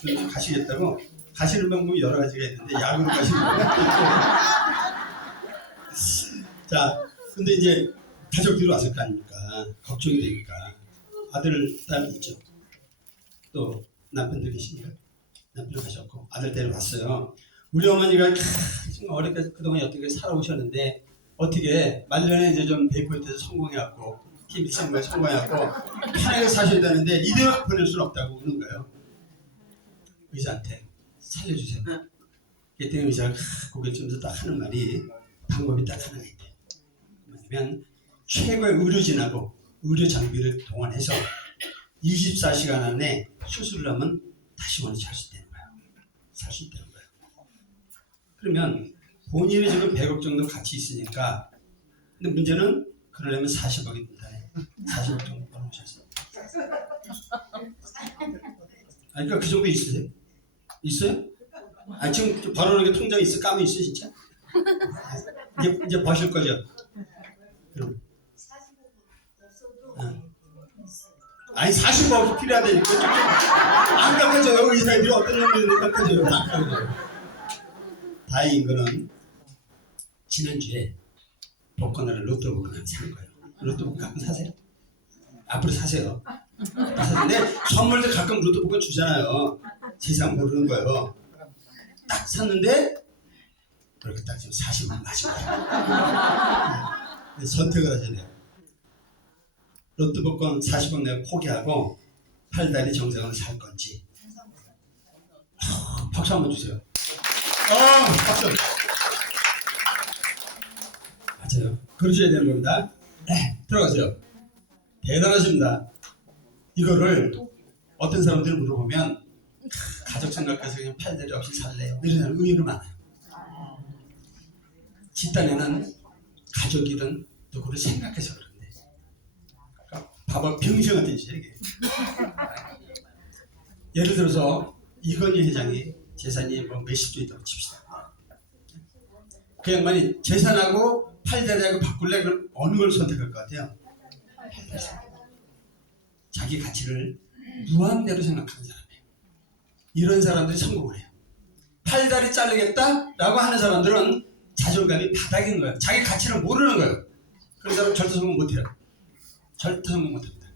그래서 가시겠다고 가시는 방법이 여러 가지가 있는데 약으로 가시는 방법도 있고. 자, 근데 이제 가족들이 왔을 거 아닙니까? 걱정이 되니까 아들, 딸 있죠. 또 남편도 계십니까? 남편 가셨고 아들 데려왔어요. 우리 어머니가 정말 어렵게 그동안 어떻게 살아오셨는데 어떻게 말년에 이제 좀 베이커트에서 성공해갖고 김일성과에 성공해갖고 편하게 사셔야 되는데 이대로 보낼 수는 없다고 그러는 거예요. 의사한테 살려주세요. 그랬더니 의사가 고개를 치면서 딱 하는 말이 방법이 딱 하나가 있대요. 뭐냐면 최고의 의료진하고 의료 장비를 동원해서 24시간 안에 수술을 하면 다시 원위치 할 수 있다는 거예요. 살 수 있다는 거예요. 그러면 본인이 지금 100억 정도 가치 있으니까 근데 문제는 그러려면 40억이 든다네. 40억 정도 벌어오셨어요. 그러니까 그 정도 있으세요? 있어요? 지금 벌어오는 게 통장에 있어? 까면 있어요 진짜? 이제 버실 거죠? 그럼 40억 필요하다니까 안 깎아줘요. 의사들이 어떤 놈들이 깎아줘요. 안 깎아줘요. 다행인 거는 지난주에 복권을 로또 복권을 산 거예요. 로또 복권 가끔 사세요? 앞으로 사세요. 근데 선물도 가끔 로또 복권 주잖아요. 세상 모르는 거예요. 딱 샀는데 그렇게 딱 지금 40만 맞은 거예요. 선택을 하잖아요. 로또 복권 40억 내가 포기하고 팔다리 정상으로 살 건지. 박수 한번 주세요. 박수. 맞아요. 그러셔야 되는 겁니다. 들어가세요. 대단하십니다. 이거를 어떤 사람들이 물어보면 가족 생각해서 그냥 팔다리 없이 살래요. 이런 사람 의외로 많아요. 집단에는 가족이든 누구를 생각해서 그런데 봐봐 병신 같은 짓이에요 이게. 예를 들어서 이건희 회장이 재산이 뭐 몇십조 있다고 칩시다. 그 양반이 재산하고 팔다리하고 바꿀래 그럼 어느 걸 선택할 것 같아요? 자기 가치를 무한대로 생각하는 사람이에요. 이런 사람들이 성공을 해요. 팔다리 자르겠다라고 하는 사람들은 자존감이 바닥인 거예요. 자기 가치를 모르는 거예요. 그런 사람 절대 성공 못해요. 절대 성공 못합니다.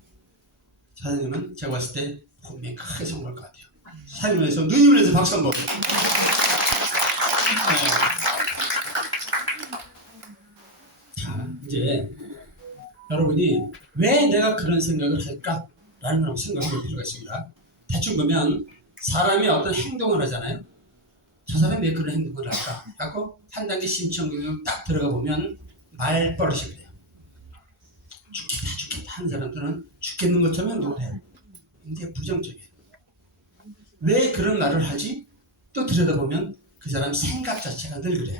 사장님은 제가 봤을 때 분명히 크게 성공할 것 같아요. 사용해서 누님을 해서 박수 한번. 네. 자, 이제 여러분이 왜 내가 그런 생각을 할까라는 생각을 볼 필요가 있습니다. 대충 보면 사람이 어떤 행동을 하잖아요. 저 사람이 왜 그런 행동을 할까? 하고 한 단계 심층경영 딱 들어가 보면 말버릇이 그래요. 죽겠다 하는 사람들은 죽겠는 것처럼 행동을 해요. 굉장히 부정적이에요. 왜 그런 말을 하지? 또 들여다보면 그 사람 생각 자체가 늘 그래요.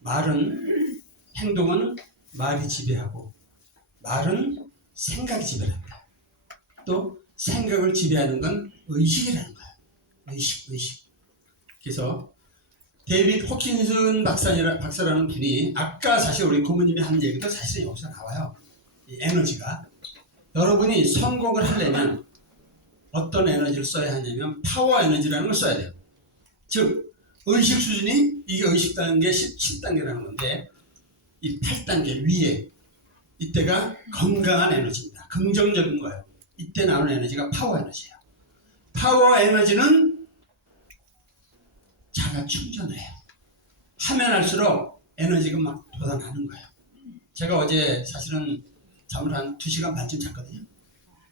말은, 행동은 말이 지배하고 말은 생각이 지배합니다. 또 생각을 지배하는 건 의식이라는 거예요. 의식. 그래서 데이빗 호킨슨 박사라는 분이 아까 사실 우리 고모님이 한 얘기도 사실 여기서 나와요. 이 에너지가. 여러분이 성공을 하려면 어떤 에너지를 써야 하냐면 파워 에너지라는 걸 써야 돼요. 즉 의식 수준이 이게 의식 단계 17단계라는 건데 이 8단계 위에 이때가 건강한 에너지입니다. 긍정적인 거예요. 이때 나오는 에너지가 파워 에너지예요. 파워 에너지는 자가 충전해요. 하면 할수록 에너지가 막 돋아나는 거예요. 제가 어제 사실은 잠을 한 2시간 반쯤 잤거든요.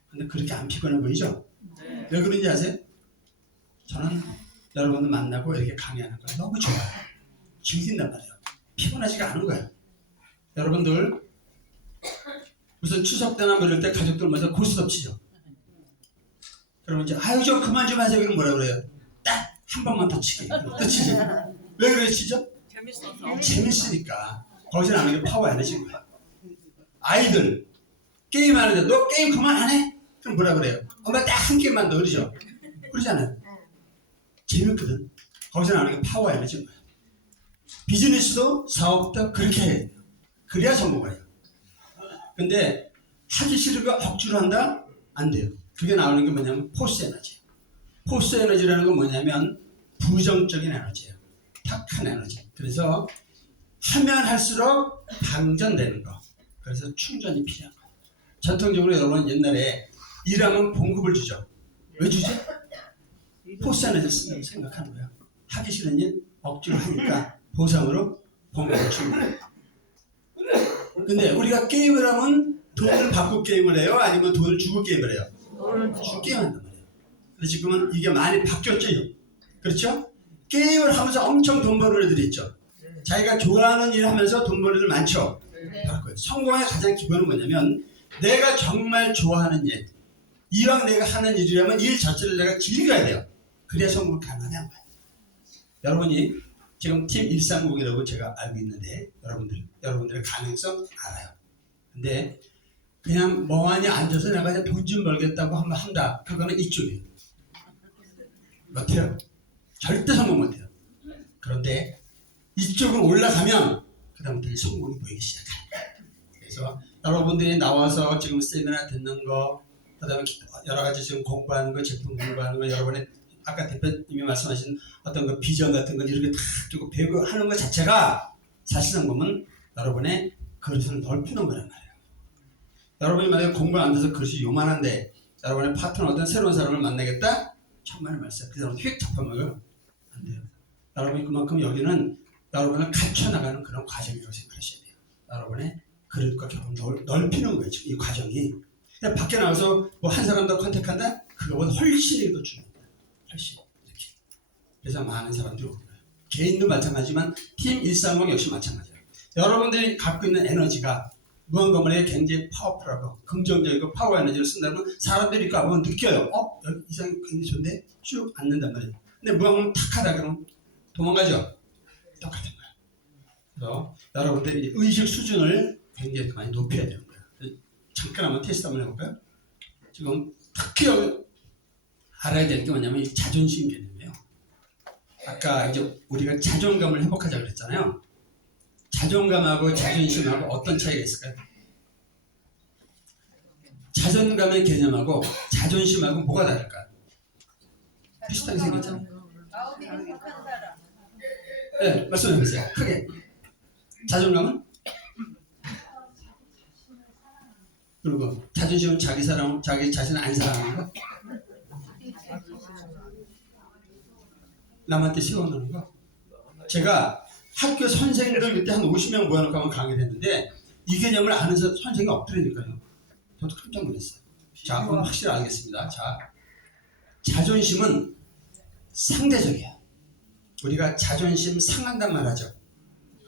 근데 그렇게 안 피곤해 보이죠? 네. 왜 그런지 아세요? 저는 여러분들 만나고 이렇게 강의하는 걸 너무 좋아요. 즐긴단 말이에요. 피곤하지가 않은 거예요. 여러분들 무슨 추석 때나 뭐 이럴 때 가족들 모여서 고스톱 치죠. 그러면 이제 아유 좀 그만 좀 하세요. 그럼 뭐라 그래요? 딱 한 번만 더 치게. 또 치지. 왜 그래 치죠? 재밌으니까. 거기서 나오는 게 파워 에너지인 거야. 아이들 게임하는데 너 게임 그만 안 해? 그럼 뭐라 그래요? 엄마 딱 한 게임만 더 그러죠? 그러잖아요. 재밌거든. 거기서 나오는 게 파워 에너지인 거야. 비즈니스도 사업도 그렇게 해야 돼요. 그래야 성공을 해요. 근데 하기 싫으고 억지로 한다? 안 돼요. 그게 나오는 게 뭐냐면 포스 에너지. 포스 에너지라는 건 뭐냐면 부정적인 에너지예요. 탁한 에너지. 그래서 하면 할수록 방전되는 거. 그래서 충전이 필요한 거예요. 전통적으로 여러분 옛날에 일하면 봉급을 주죠. 왜 주죠? 포스 에너지 쓴다고 생각하는 거예요. 하기 싫은 일 억지로 하니까 보상으로 봉급을 주는 거예요. 근데 우리가 게임을 하면 돈을 받고 게임을 해요? 아니면 돈을 주고 게임을 해요? 주고 게임한단 말이에요. 근데 지금은 이게 많이 바뀌었죠. 그렇죠? 게임을 하면서 엄청 돈 버는 애들이 있죠. 자기가 좋아하는 일을 하면서 돈 버는 애들 많죠. 성공의 가장 기본은 뭐냐면 내가 정말 좋아하는 일, 이왕 내가 하는 일이라면 일 자체를 내가 즐겨야 돼요. 그래야 성공을 가능한 거예요. 여러분이 지금 팀 130이라고 제가 알고 있는데 여러분들의 가능성 알아요. 근데 그냥 멍하니 앉아서 내가 이제 돈 좀 벌겠다고 한번 한다. 그거는 이쪽이에요. 못해요. 절대 성공 못해요. 그런데 이쪽으로 올라가면 그다음부터 성공이 보이기 시작합니다. 그래서 여러분들이 나와서 지금 세미나 듣는 거, 그다음에 여러 가지 지금 공부하는 거, 제품 공부하는 거, 여러분의 아까 대표님이 말씀하신 어떤 그 비전 같은 건 이렇게 다 두고 배우고 하는 것 자체가 사실상 보면 여러분의 그릇을 넓히는 거란 말이에요. 여러분이 만약에 공부 안 돼서 그릇이 요만한데 여러분의 파트너 어떤 새로운 사람을 만나겠다? 천만의 말씀. 그 사람은 휙 잡아먹어요. 안 돼요. 여러분이 그만큼 여기는 여러분을 갖춰나가는 그런 과정이라고 생각하셔야 돼요. 여러분의 그릇과 경험을 넓히는 거예요. 지금 이 과정이. 밖에 나가서 뭐 한 사람 더 컨택한다? 그거보다 훨씬 더 중요합니다. 훨씬 이렇게. 그래서 많은 사람들이 오는 거예요. 개인도 마찬가지지만 팀 130 역시 마찬가지예요. 여러분들이 갖고 있는 에너지가 무언가에 굉장히 파워풀하고 긍정적이고 파워 에너지를 쓴다면 사람들이 가보면 느껴요. 여기 이상이 굉장히 좋은데 쭉 앉는단 말이에요. 근데 무언가는 탁하다 그러면 도망가죠. 똑같은 거예요. 그래서 여러분들이 의식 수준을 굉장히 많이 높여야 되는 거예요. 잠깐 한번 테스트 한번 해볼까요? 지금 특히 알아야 될 게 뭐냐면 이 자존심 개념이에요. 아까 이제 우리가 자존감을 회복하자 그랬잖아요. 자존감하고 자존심하고 어떤 차이가 있을까요? 자존감의 개념하고 자존심하고 뭐가 다를까요? 비슷하게 생겼잖아요. 네, 말씀해 보세요. 크게. 자존감은? 그리고 자존심은 자기 사랑, 자기 자신을 안 사랑하는 거? 남한테 세워놓는 거. 제가 학교 선생님들 그때 한 50명 모여놓고 한번 강의를 했는데 이 개념을 아는 선생님이 없더라니까요. 저도 깜짝 놀랐어요. 자, 그럼 확실히 알겠습니다. 자, 자존심은 상대적이야. 우리가 자존심 상한단 말 하죠.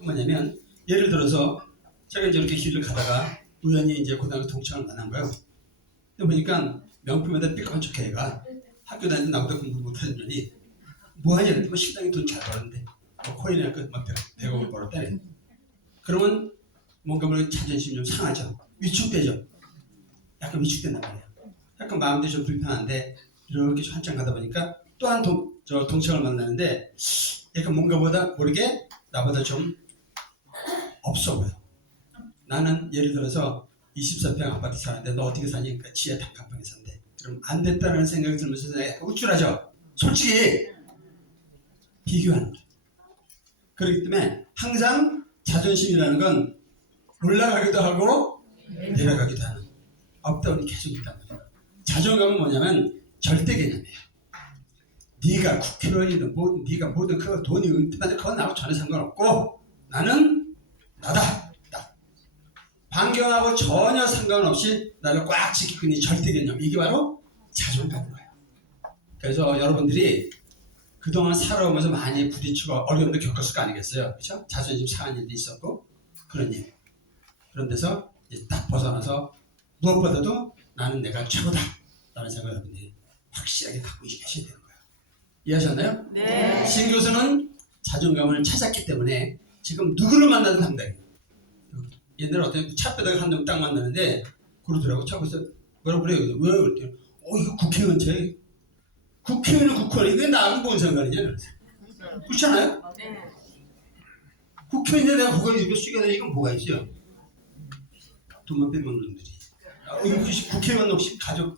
뭐냐면 예를 들어서 제가 이제 이렇게 길을 가다가 우연히 이제 고등학교 동창을 만난 거예요. 근데 보니까 명품에다 삐까만 척해 애가 학교 다니는 나보다 공부 못하는 년이 뭐하냐 그랬더니 식당에 돈 잘 벌었는데 코인에 막 100억을 벌었대. 그러면 뭔가 모르게 자존심이 좀 상하죠. 위축되죠. 약간 위축된단 말이에요. 약간 마음도 좀 불편한데 이렇게 한참 가다 보니까 또 한 동창을 만나는데 약간 뭔가보다 모르게 나보다 좀 없어 보여. 나는 예를 들어서 24평 아파트 사는데 너 어떻게 사니? 그러니까 지하 단칸방에 산대. 그럼 안 됐다는 생각이 들면서 내가 우쭐하죠. 솔직히 비교하는 거예요. 그렇기 때문에 항상 자존심이라는 건 올라가기도 하고 내려가기도 하는 업다운이 계속 있단 말이에요. 자존감은 뭐냐면 절대 개념이에요. 네가 국회의원이든 뭐든 네가 뭐든 그거 돈이 은퇴하든 그건 나하고 전혀 상관없고 나는 나다. 나. 환경하고 전혀 상관없이 나를 꽉 지키고 있는 절대 개념. 이게 바로 자존감인 거예요. 그래서 여러분들이 그동안 살아오면서 많이 부딪히고 어려움도 겪었을 거 아니겠어요? 그렇죠? 자존심 상한 일도 있었고 그런 일. 그런 데서 이제 딱 벗어나서 무엇보다도 나는 내가 최고다 라는 생각을 여러분들이 확실하게 갖고 계셔야 되는 거예요. 이해하셨나요? 네. 신 교수는 자존감을 찾았기 때문에 지금 누구를 만나도 당당해요. 옛날에 어떤 차 빼다가 한 명 딱 만나는데 그러더라고. 차에서 뭐라고 그래요? 왜? 그랬더니 이거 국회의원 제 국회의원은 국회의원 이게 나하고 뭔 상관이냐? 그렇잖아요? 네. 국회의원인데 내가 그걸 이렇게 쓰게 되니까 뭐가 있어요? 돈만 빼먹는 놈들이. 이거 혹시 국회의원 혹시 가족?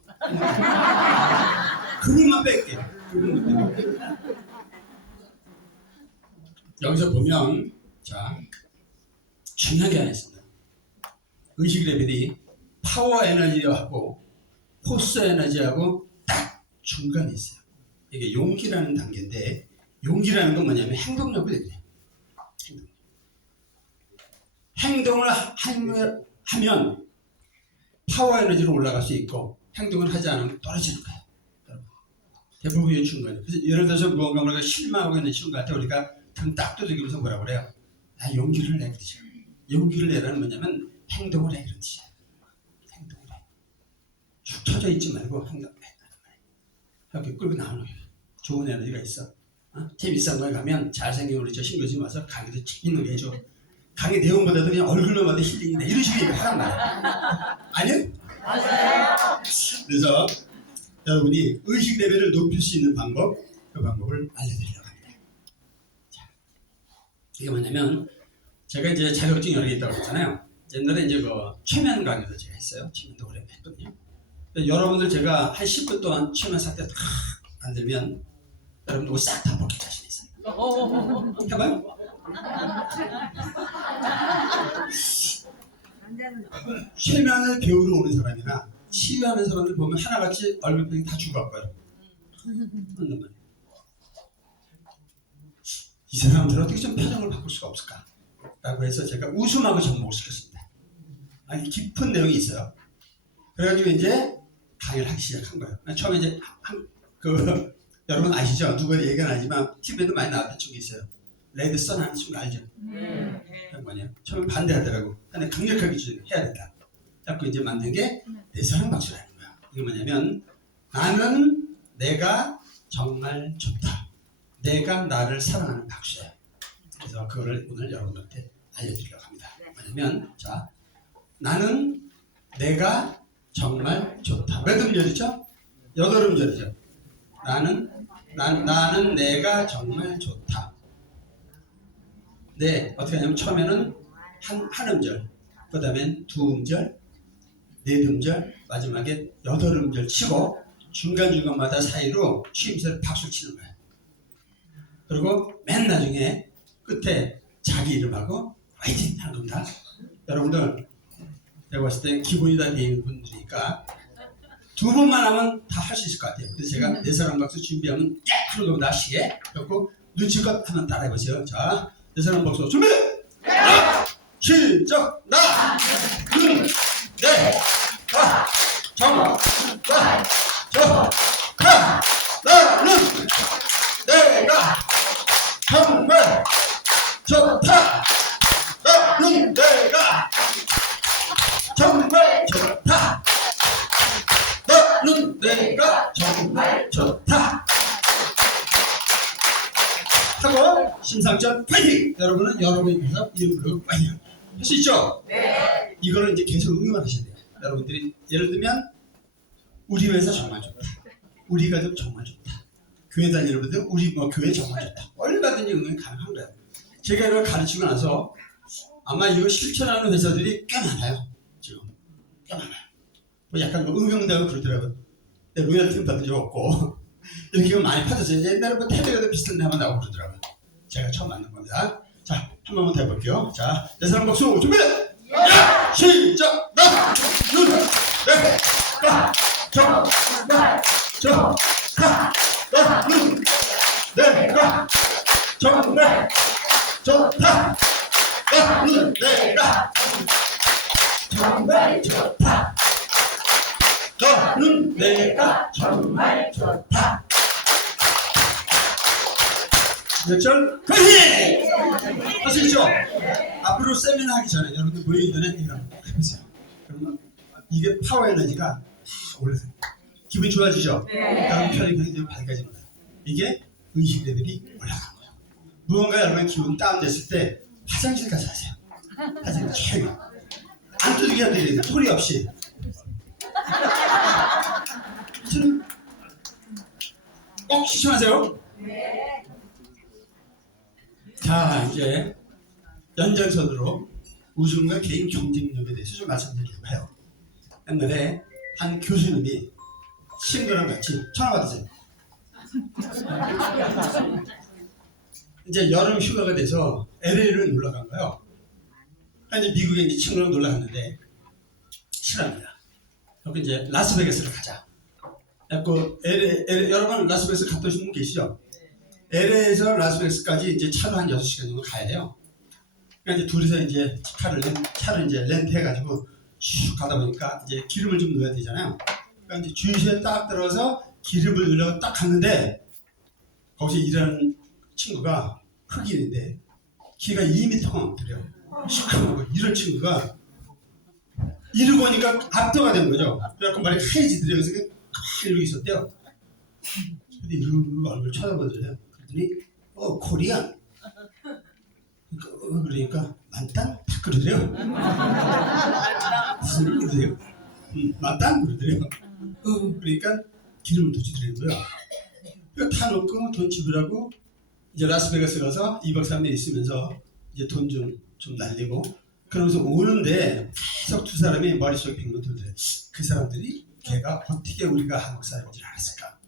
그분만 뺄게. 그분만 뺄게. 여기서 보면 자 중요한 게 하나 있습니다. 의식 레벨이 파워 에너지하고 포스 에너지하고 딱 중간에 있어요. 이게 용기라는 단계인데 용기라는 건 뭐냐면 행동력을 얘기해요. 행동을 하면 파워 에너지로 올라갈 수 있고 행동을 하지 않으면 떨어지는 거예요. 대부분의 중간에. 그래서 예를 들어서 무언가 우리가 실망하고 있는 친구한테 우리가 등 딱 두드리면서 뭐라고 그래요? 용기를 내 그러죠. 용기를 내라는 뭐냐면 행동을 해 그런 뜻이야. 행동을 해. 축 처져 있지 말고 행동을 해. 이렇게 끌고 나오는 거예요. 좋은 에너지가 있어. 재밌는 거에 가면 잘생긴 우리 신 교수님 와서 강의도 재밌는 해줘. 강의 내용보다도 그냥 얼굴로 봐도 힐링이 돼. 이런 식으로 얘기하란 말이야. 아니요? 맞아요. 그래서 여러분이 의식 레벨을 높일 수 있는 방법, 그 방법을 알려드리려고 합니다. 자, 이게 뭐냐면 제가 이제 자격증 여러 개 있다고 했잖아요. 옛날에 이제 그 최면 강의도 제가 했어요. 최면도 오래 했거든요. 여러분들 제가 한 10분 동안 최면 상태 탁 만들면 여러분들 싹 다 벗길 자신 있어요. 해봐요. 최면을 배우러 오는 사람이나 치유하는 사람들 보면 하나같이 얼굴표정이 다 죽어가요. 이 사람들 어떻게 좀 표정을 바꿀 수가 없을까? 라고 해서 제가 웃음하고 접목을 시켰습니다. 아니 깊은 내용이 있어요. 그래가지고 이제 강의를 하기 시작한 거예요. 처음에 이제 여러분 아시죠? 누가 얘기는 아니지만 TV에도 많이 나왔던 친구 있어요. 레드 선 하는 친구 알죠? 뭐냐? 처음에 반대하더라고. 근데 강력하게 해야 된다. 자꾸 이제 만든 게 내 사랑 박수라는 거야. 이게 뭐냐면 나는 내가 정말 좋다. 내가 나를 사랑하는 박수야. 그래서 그거를 오늘 여러분들한테 알려드리려고 합니다. 뭐냐면 자 나는 내가 정말 좋다. 몇 음절이죠? 8음절이죠. 나는 내가 정말 좋다. 네, 어떻게 하냐면 처음에는 한 음절, 그 다음엔 2음절, 4음절, 마지막에 8음절 치고 중간중간마다 사이로 쉬면서 박수 치는 거예요. 그리고 맨 나중에 끝에 자기 이름하고 화이팅 하는 겁니다. 여러분들 제가 봤을 때 기본이 다 되어 있는 분들이니까 두 번만 하면 다 할 수 있을 것 같아요. 그래서 제가 네 사람 박수 준비하면 야! 하는 겁니다. 시에. 그래갖고 눈치껏 한번 따라해보세요. 자, 네 사람 박수 준비! 야! 시작! 나! 눈! 네! 가! 정! 나! 저! 가! 나는! 내가! 정말! 좋다! 나는 내가! 정말 좋다! 너는 내가 정말 좋다 하고 심상전 파이팅! 여러분은 여러분의 이름으로 파이팅 할 수 있죠? 네. 이거를 이제 계속 응용을 하셔야 돼요. 여러분들이 예를 들면 우리 회사 정말 좋다, 우리 가족 정말 좋다, 교회 다니는 분들 우리 뭐 교회 정말 좋다, 얼마든지 응용이 가능한 거예요. 제가 이걸 가르치고 나서 아마 이거 실천하는 회사들이 꽤 많아요. 지금 꽤 많아요. 뭐 약간 뭐 응용되고 그러더라고요. 로열티는 받은 적 없고 이렇게 많이 받았어요. 옛날에 뭐 테레비에도 비슷한 데 한번 나오고 그러더라고요. 제가 처음 만난 겁니다. 자, 한 번만 더 해볼게요. 자, 네 사람 박수 준비! 야! 시작! 나! 눈! 내! 가! 정! 나! 저! 가! 나! 눈! 내가! 정말! 좋다! 나는 내가! 정말 좋다! 너는 내가 정말 좋다. 몇 절? 화이팅! 할 수 있죠? 앞으로 세미나 하기 전에 여러분들 모이기 전에 이거 한번 해보세요. 그러면 이게 파워 에너지가 올라서 기분이 좋아지죠? 여러분 편이 굉장히 밝아집니다. 이게 의식 레벨이 올라간 거예요. 무언가 여러분 기분 다운됐을 때 화장실 가서 하세요. 화장실 최고. 안 두들겨 해야 돼요. 소리 없이. 꼭 실천하세요. 네. 자, 이제 연장선으로 우승과 개인 경쟁력에 대해서 좀 말씀드리려고 해요. 옛날에 한 교수님이 친구랑 같이 전화 받으세요. 이제 여름 휴가가 돼서 LA를 놀러 간 거예요. 이제 미국에 이제 친구랑 놀러 갔는데 싫어합니다. 여기 이제 라스베가스를 가자. 그래서 여러분 라스베가스 갔다 오신 분 계시죠? LA에서 라스베가스까지 이제 차로 한 6시간 정도 가야 돼요. 그러니까 이제 둘이서 이제 차를 이제 렌트해가지고 쭉 가다 보니까 이제 기름을 좀 넣어야 되잖아요. 그러니까 이제 주유소에 딱 들어서 기름을 넣으려고 딱 갔는데 거기서 일하는 친구가 흑인인데 키가 2m가 넘더래요. 시커멓고 이런 친구가 이러고 보니까 압도가 된 거죠. 그래갖고 말이 하얘지더래요. 그래서 이러고 있었대요. 근데 이러고 얼굴 쳐다보더래요. 그랬더니 코리안. 그러니까 만땅? 딱 그러더래요. 무슨 소리 그러더래요. 만땅? 그러더래요. 그러니까 기름을 넣어주더라고요. 그러니까 다 넣고 돈 지불하고 이제 라스베가스 가서 2박 3일 있으면서 이제 돈 좀 날리고 그러면서 오는데 계속 두 사람이 머릿속에 빙긋 돌더래요. 그 사람들이 걔가 어떻게 우리가 한국 사람인지 알았을까?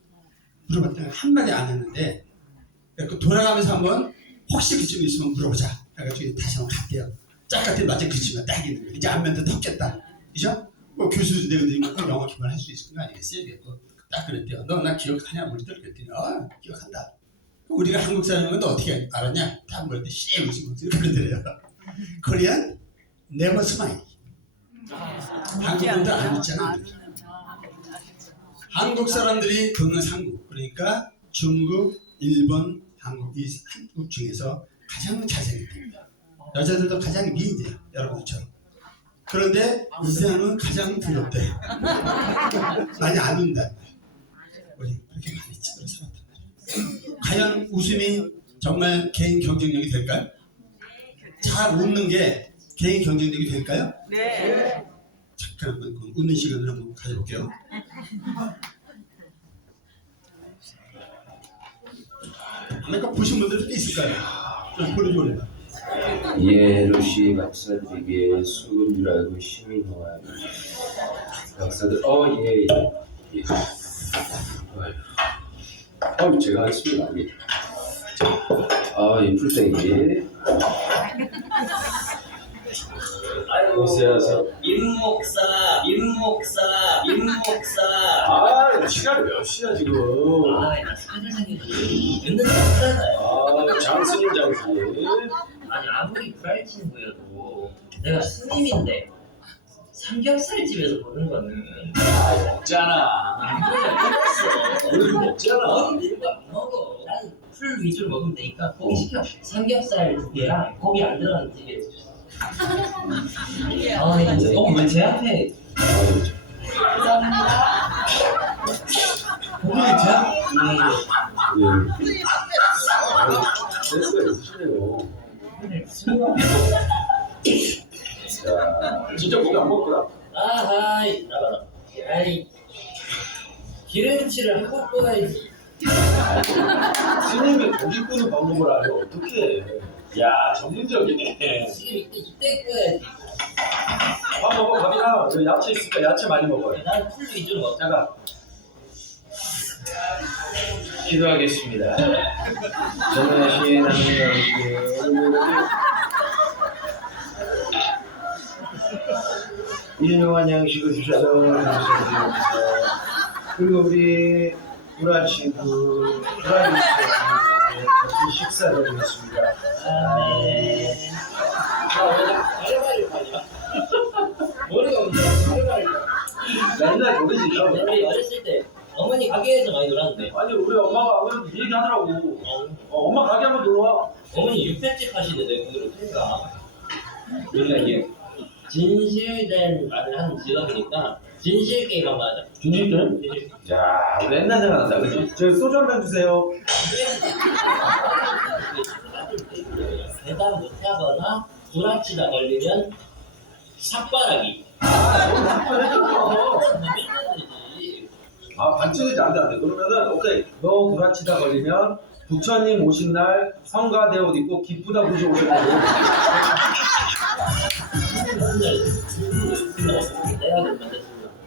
물어봤더니 한마디 안 했는데 돌아가면서 한번 혹시 그쯤 있으면 물어보자. 그래가지고 다시 한번 갈게요. 짝 같은 맞아 그치면 딱 있는 거예요. 이제 안면도 덮겠다. 그죠? 뭐 교수도 내가 영어 기반 할 수 있을 거 아니겠어요? 딱 그랬대요. 너 나 기억하냐? 물들 그랬더니 기억한다. 우리가 한국 사람인 건 어떻게 알았냐? 딱 물었더니 씨 웃으면서 그러더래요. 코리안 네버 스마일. 한국 분들 안 웃잖아. 한국 사람들이 듣는 한국, 그러니까 중국, 일본, 한국 이 한국 중에서 가장 잘생깁니다. 여자들도 가장 미인돼요. 여러분처럼. 그런데 이 사람은 가장 더럽대. 많이 안 운다. 우리 그렇게 많이 찌들어 살았단 말이에요. 과연 웃음이 정말 개인 경쟁력이 될까요? 잘 웃는 게 개인 경쟁력이 될까요? 네. 잠깐 한번 웃는 시간을 한번 가져볼게요. 아까 보신 분들도 꽤 있을 거예요. 좀 보여줘요. 예, 루시 박사들에게 속은 줄 알고 힘이 나와요. 박사들, 예. 제가 하겠습니다. 예. 이 풀떼기. 아이고 오세요서. 임목사 아, 시간이 몇 시야 지금? 아나 사절생이 맨날 잖아요. 아, 장스님. 아니 아무리 프라이 친구여도 내가 스님인데 삼겹살집에서 보는 거는 먹잖아. 우리 먹잖아. 너는 이런 거안 먹어. 난 풀 위주로 먹으면 되니까 고기 시켜. 삼겹살 2개랑 고기 안 들어가는 2개 주세요. 아 이거 왜 제 앞에 고기 제 앞에 센스가 있으시네요. 자, 진짜 고기 안 먹구나. 아하이 나봐라. 아이 기름칠을 하고 꺼야지. 스님이 고기 구는 방법을 알면 어떡해. 야, 전문적이네. 지금 이때 꺼야지. 밥 먹어, 밥이나. 저 야채 있으니까 야채 많이 먹어요. 나는 풀 위주로 먹자. 잠깐. 기도하겠습니다. 전능하신 하나님 일용한 양식을 주셔서 감사드립니다. 그리고 우리 불안 친구, 불안이 같이 식사를 하겠습니다. 아멘. 왜 가위바위보 하냐? 머리가 없네. 가위바위보. 맨날 모르지요. 우리 어렸을 때 어머니 가게에서 많이 놀았는데 아니 우리 엄마가 이 얘기하더라고. 엄마 가게 한번 놀러와. 어머니 육회집 하시는데 거기로 어떻게가? 우리가 이게 진실된 말을 하는 직업이니까 진실 게임 한번 하자. 진실게임? 야, 우리 옛날 생각난다, 그치? 저 소주 한 잔 주세요. 대답 못하거나 구라치다 걸리면 삭발하기. 아, 반칙이지, 안 돼. 그러면은, 오케이. 너 구라치다 걸리면, 부처님 오신 날 성가대 옷 입고 기쁘다 부시 오셔야 되고.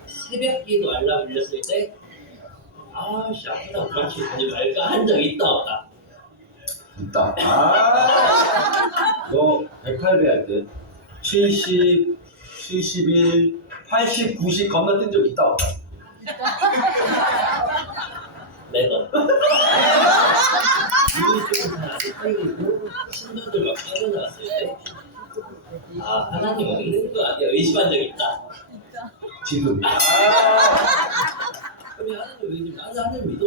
새벽기도 알람 울렸을 때 아씨 아프다 구라치고 가지 말까 한 적 있다 없다. 있다. 아, 너 108배 할 때, 70, 71, 80, 90 건너뛴 적 있다 없다. 매번 친구들 막 빠져나갔을 때 아 하나님 없는 거 아니야 의심한 적 있다. 지금. 아, 그러면 하나님 왜 믿어? 나는 하나님 믿어.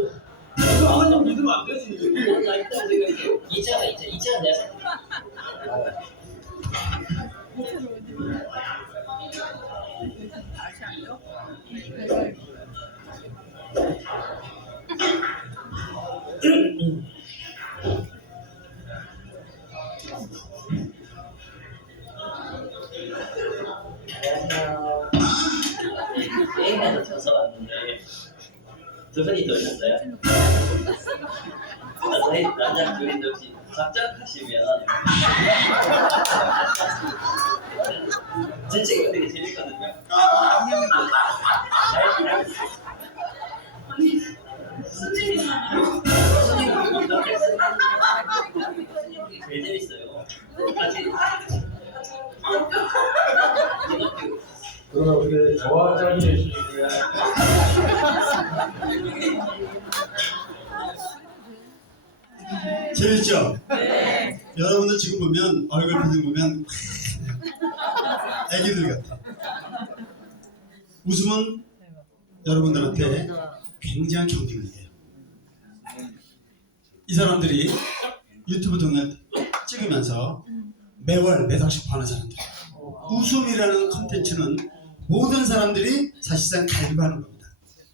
이거 하나님 믿으면 안 되지. 나 있다 생각해. 이차가 내가 살. 게임에서 져서 왔는데 두 분이 더 오셨어요? 남자 둘이 혹시 작작하시면 제 친구가 되게 재밌거든요. 제일 재밌어요. 아직 그러면 어떻게 저와 짝이 되시고요. 재밌죠? 네. 여러분들 지금 보면 얼굴 표정 보면 애기들 같아. 웃음은 여러분들한테 굉장한 경쟁력이에요. 이 사람들이 유튜브 동영상 찍으면서 매월 몇 억씩 버는 사람들. 웃음이라는 컨텐츠는 모든 사람들이 사실상 갈구하는 겁니다.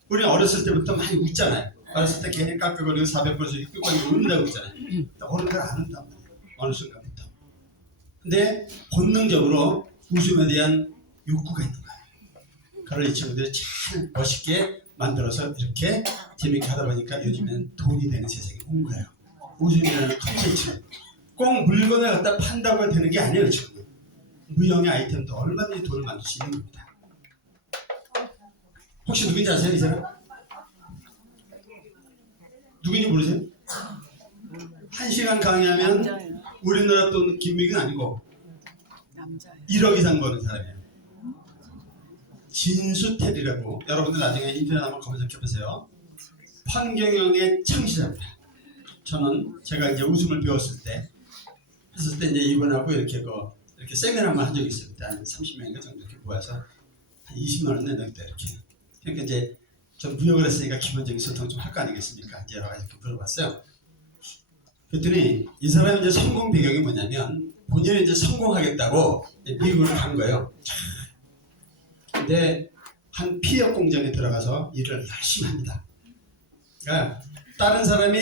우리는 어렸을 때부터 많이 웃잖아요. 어렸을 때 괜히 깎아거리고 400%씩 끄고 웃는다고 했잖아요. 어른들 안 웃단 말이에요. 어느 순간부터. 근데 본능적으로 웃음에 대한 욕구가 있는 거예요. 그걸 이 친구들이 잘 멋있게 만들어서 이렇게 재밌게 하다 보니까 요즘에는 돈이 되는 세상이 온 거예요. 웃음이라는 컨텐츠는 꼭 물건을 갖다 판다고 되는 게 아니에요. 지금 무형의 아이템도 얼마든지 돈을 만들 수 있는 겁니다. 혹시 누군지 아세요? 이 사람? 누군지 모르세요? 1시간 강의하면 우리나라 돈 김미경 아니고 남자예요. 1억 이상 버는 사람이에요. 진수텔이라고 여러분들 나중에 인터넷 한번 검색해 보세요. 판경영의 창시자입니다. 저는 제가 이제 웃음을 배웠을 때 했을 때 이제 이분하고 이렇게 세미나만 한 적이 있어요. 그때 한 30명인가 정도 이렇게 모아서 한 20만 원 내는 때 이렇게. 그러니까 이제 전 무역을 했으니까 기본적인 소통 좀 할 거 아니겠습니까? 이제 여러 가지 이렇게 물어봤어요. 그랬더니 이 사람이 이제 성공 배경이 뭐냐면 본인이 이제 성공하겠다고 미국을 간 거예요. 근데 한 피혁 공장에 들어가서 일을 열심히 합니다. 그러니까 다른 사람이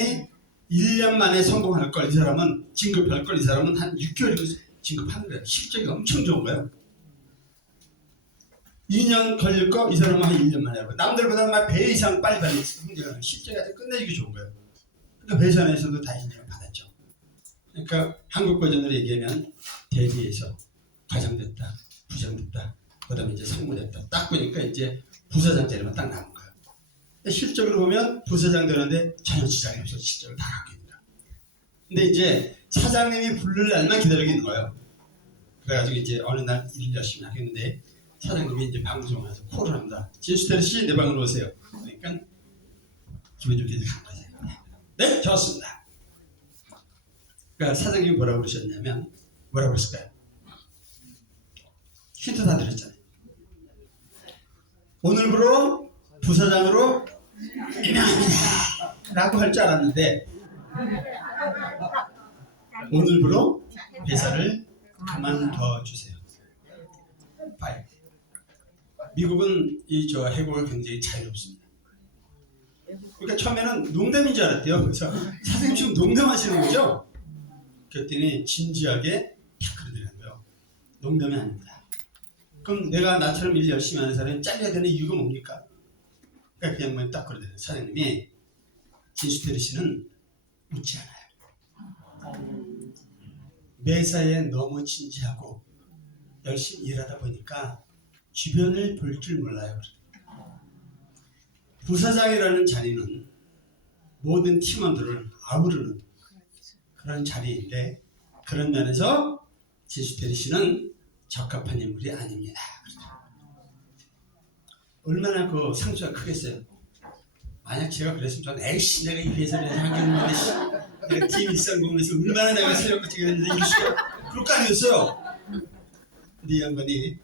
1년 만에 성공할 걸 이 사람은 진급할 걸 이 사람은 한 6개월이고 진급하는 거예요. 실적이 엄청 좋은 거예요. 2년 걸릴 거 이 사람은 한 1년 만에 하고 남들보다 막 배 이상 빨리빨리 성장하는 실적이 아주 끝내주기 좋은 거예요. 그러니까 회사에서도 다 인정을 받았죠. 그러니까 한국 버전으로 얘기하면 대리에서 과장됐다, 부장됐다, 그 다음에 이제 상무됐다. 딱 보니까 이제 부사장 자리만 딱 남은 거예요. 실적으로 보면 부사장 되는데 전혀 지장이 없어서 실적을 다 갖게 됩니다. 근데 이제 사장님이 부를 날만 기다리고 있는 거예요. 그래가지고 이제 어느 날 일 열심히 하겠는데 사장님이 이제 방송을 해서 콜을 합니다. 진수태리 씨, 내 방으로 오세요. 그러니까 기분 좋게 이제 간 거죠. 네, 좋습니다. 그러니까 사장님이 뭐라고 그러셨냐면 뭐라고 그랬을까요? 힌트 다 드렸잖아요. 오늘부로 부사장으로 임명합니다 라고 할 줄 알았는데 오늘부로 회사를 그만둬 주세요. 파이. 미국은 해고가 굉장히 자유롭습니다. 그러니까 처음에는 농담인 줄 알았대요. 그래서 사장님 지금 농담하시는 거죠? 그랬더니 진지하게 딱 그러더라고요. 거예요. 농담이 아닙니다. 그럼 내가 나처럼 일 열심히 하는 사람이 잘려야 되는 이유가 뭡니까? 그러니까 그냥 뭐 딱 그러더라고요. 사장님이 진수태리 씨는 웃지 않아요. 매사에 너무 진지하고 열심히 일하다 보니까 주변을 볼 줄 몰라요. 부사장이라는 자리는 모든 팀원들을 아우르는 그런 자리인데 그런 면에서 진수태리 씨는 적합한 인물이 아닙니다. 얼마나 그 상처가 크겠어요. 만약 제가 그랬으면 저는 에이씨 내가 이 회사를 하겠는데 내가 팀 일상공에서 얼마나 내가 세력같이 그랬는데 이럴 수가 그럴 거 아니었어요. 근데 이 양반이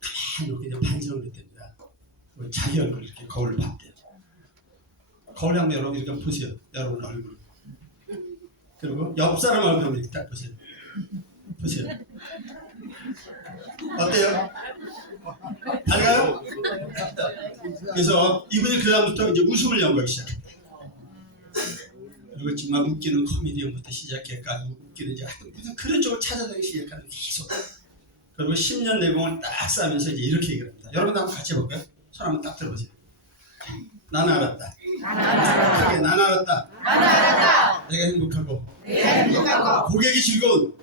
가만히 놓고 이제 반성을 했답니다. 자기 얼굴 이렇게 거울을 봤대요. 거울에 한번 여러분 이렇게 보세요. 여러분 얼굴. 그리고 옆 사람 얼굴 한번 이렇게 딱 보세요. 보세요. 어때요? 달라요? 그래서 이분이 그 다음부터 이제 웃음을 연구하기 시작했다. 그리고 정말 웃기는 코미디언부터 시작해가지고 웃기는 이제 하여튼 무슨 그런 쪽을 찾아다니기 시작하는 계속. 그리고 10년 내공을 딱 쌓으면서 이제 이렇게 얘기를 합니다. 여러분도 한번 같이 해볼까요? 손 한번 딱 들어보세요. 나는 알았다. 나는 알았다. 내가 행복하고 고객이 즐거운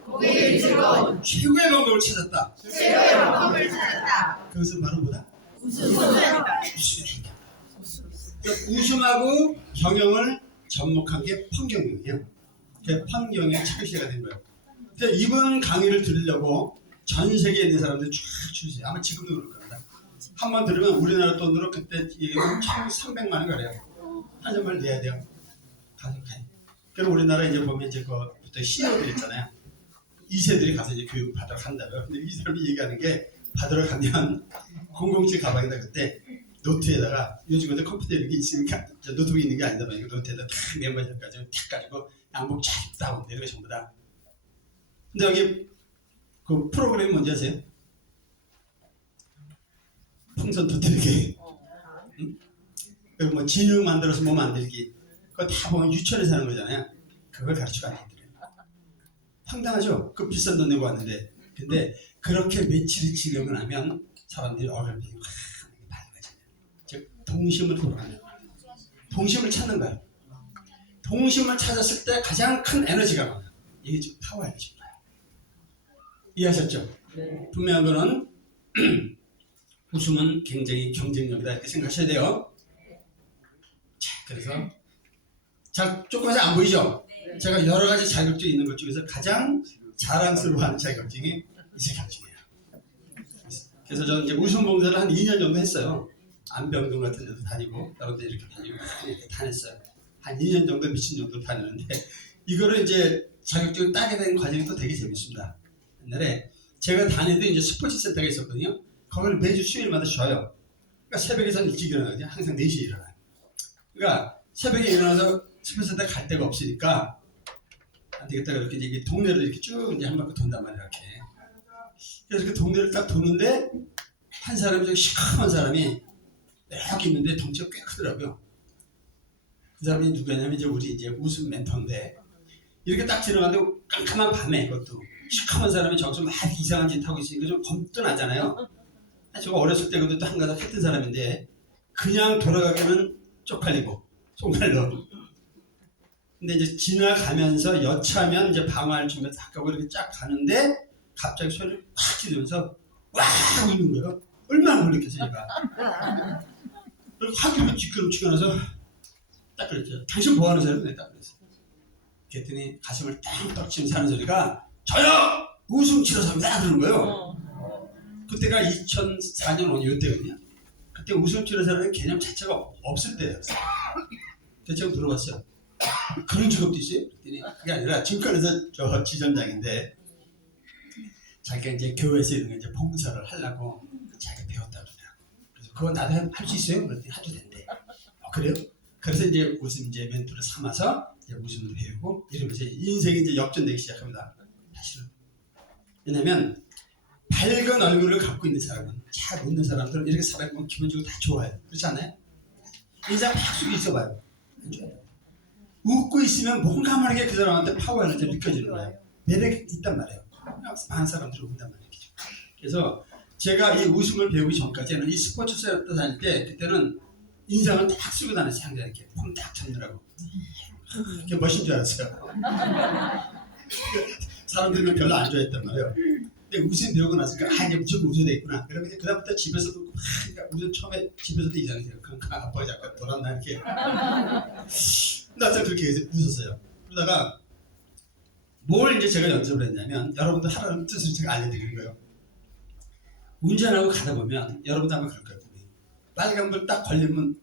최고의 방법을 찾았다. 그것은 바로 뭐다? 웃음이다. 웃음하고 경영을 접목한 게 펀경영이에요. 그게 펀경의 창시가 된 거예요. 근데 이분 강의를 들으려고 전 세계에 있는 사람들이 쫙 줄이세요. 아마 지금도 그럴 겁니다. 한 번 들으면 우리나라 돈으로 그때 1,300만 원 가래요. 한 점을 내야 돼요. 가족하에. 그럼 우리나라 이제 보면 이제 그부터 CEO들 있잖아요. 2세들이 가서 이제 교육을 받으러 간다고요. 근데 이 사람이 얘기하는 게 받으러 가면 007 가방에다 그때 노트에다가 요즘 근데 컴퓨터 이런 게 있으니까 노트북이 있는 게 아니다 보니까 노트에다 탁 메모해가지고 탁 가지고 양복 쫙 입다 오는데 이거 전부 다. 근데 여기 그 프로그램이 뭔지 아세요? 풍선 터뜨리기. 응? 그리고 뭐 진흙 만들어서 뭐 만들기. 그거 다 보면 유치원에서 하는 거잖아요. 그걸 가르치고 안 해드려요. 황당하죠? 그 비싼 돈 내고 왔는데. 근데 그렇게 며칠이 지나고 나면 사람들이 어른들이 밝아져요. 즉 동심을 돌아가는 거예요. 동심을 찾는 거예요. 동심을 찾았을 때 가장 큰 에너지가 나와요. 이게 지금 파워 에너지인 거예요. 이해하셨죠? 네. 분명한 거는 웃음은 굉장히 경쟁력이다 이렇게 생각하셔야 돼요. 자, 그래서 자, 조금씩 안 보이죠? 네. 제가 여러 가지 자격증이 있는 것 중에서 가장 자랑스러워하는 자격증이 이 자격증이에요. 그래서 저는 이제 우승봉사를 한 2년 정도 했어요. 안병동 같은 데도 다니고 여러 데 이렇게 다니고 다녔어요. 한 2년 정도 미친 정도 다녔는데 이거를 이제 자격증을 따게 된 과정이 또 되게 재밌습니다. 옛날에 제가 다니던 이제 스포츠 센터가 있었거든요. 거기를 매주 수요일마다 쉬어요. 그러니까 새벽에선 일찍 일어나거든요. 항상 4시에 일어나요. 그러니까 새벽에 일어나서 스포츠 센터 갈 데가 없으니까 안 되겠다. 이렇게 이제 동네를 이렇게 쭉 이제 한 바퀴 돈단 말이에요. 이렇게. 그래서 그 동네를 딱 도는데 한 사람이 좀 시커먼 사람이 쭉 있는데 덩치가 꽤 크더라고요. 그 사람이 누구냐면 이제 우리 이제 웃음 멘토인데 이렇게 딱 지나가는데 깜깜한 밤에 그것도 시커먼 사람이 저기서 막 이상한 짓 하고 있으니까 좀 겁도 나잖아요. 제가 어렸을 때 그것도 한 가닥 했던 사람인데 그냥 돌아가기는 쪽팔리고 송팔로. 근데 이제 지나가면서 여차하면 이제 방어할 준비 딱 하고 이렇게 쫙 가는데 갑자기 소리를 확 지르면서 와 우는 거예요. 얼마나 놀랬겠어요, 얘가. 그리고 확 이렇게 뒷걸음치고 나서 딱 그랬죠. 당신 뭐 하는 사람이네? 딱 그랬어요. 그랬더니 가슴을 딱 떡치면서 하는 소리가 저요! 웃음 치료사입니다! 그러는 거예요. 그때가 2004년 5년 이때거든요. 그때 웃음 치료사라는 개념 자체가 없을 때였어요. 그래서 제가 물어봤어요. 그런 직업도 있어요? 그랬더니 그게 아니라 증권에서 저 지점장인데 자기가 이제 교회에서 이런 거 이제 봉사를 하려고 자기가 배웠다고 그러더라고요. 그래서 그거 나도 할 수 있어요? 그랬더니 해도 된대. 그래요? 그래서 이제 웃음 이제 멘토를 삼아서 이제 웃음을 배우고 이러면서 인생이 이제 역전되기 시작합니다. 사실은. 왜냐면 밝은 얼굴을 갖고 있는 사람은 잘 웃는 사람들은 이렇게 살아보면 기본적으로 다 좋아요. 그렇지 않아요? 인상 팍 숙여 있어봐요. 안 좋아요. 웃고 있으면 뭔가 모르게 그 사람한테 파워가 느껴지는 거예요. 매력이 있단 말이에요. 많은 사람들이 웃는단 말이에요. 그래서 제가 이 웃음을 배우기 전까지는 이 스포츠 센터 다닐 때 그때는 인상을 딱 쓰고 다녔어요. 항상 이렇게 폼 딱 잡느라고. 그게 멋인 줄 알았어요. 사람들은 별로 안 좋아했단 말이에요. 근데 웃음 배우고 나서니까 이제 무조건 웃어야 되겠구나. 그러면 그다음부터 집에서도 그러니까 웃음 처음에 집에서도 이상해요. 그럼 아빠가 잠깐 돌았나 이렇게. 나도 그렇게 웃었어요. 그러다가 뭘 이제 제가 연습을 했냐면 여러분들 하라는 뜻을 제가 알려드리는 거예요. 운전하고 가다 보면 여러분도 아마 그럴 거예요. 빨간불 딱 걸리면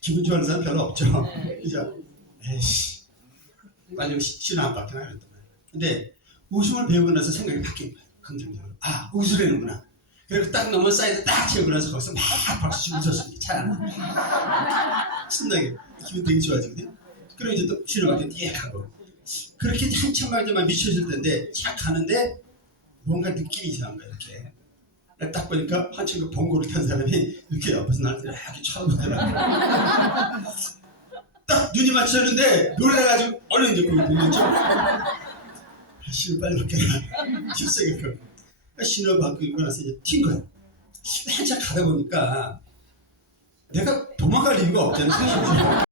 기분 좋아하는 사람 별로 없죠. 그죠? 에이씨 빨리 신호 안 바뀌나 그랬단 말이에요. 근데 웃음을 배우고 나서 생각이 바뀐 거예요. 긍정적으로. 아 웃으려는구나. 그리고 딱 넘어 사이드 딱 채우고 나서 거기서 막 박수치고 웃었습니다. 차 안에. 신나게 기분 되게 좋아지거든요. 그럼 이제 또 신호가 이렇게 하고 그렇게 한참 가지만 미쳐질 텐데 착 가는데 뭔가 느낌이 이상한 거야 이렇게. 딱 보니까 한참 그 봉고를 탄 사람이 이렇게 옆에서 나한테 이렇게 쳐다보더라고요. 딱 눈이 맞췄는데 놀라가지고 얼른 이제 거기 눈이 좀 신호 빨리 바뀌어라. 실세가 그 신호 바뀌고 나서 이제 튄 거예요. 한참 가다 보니까 내가 도망갈 이유가 없잖아요.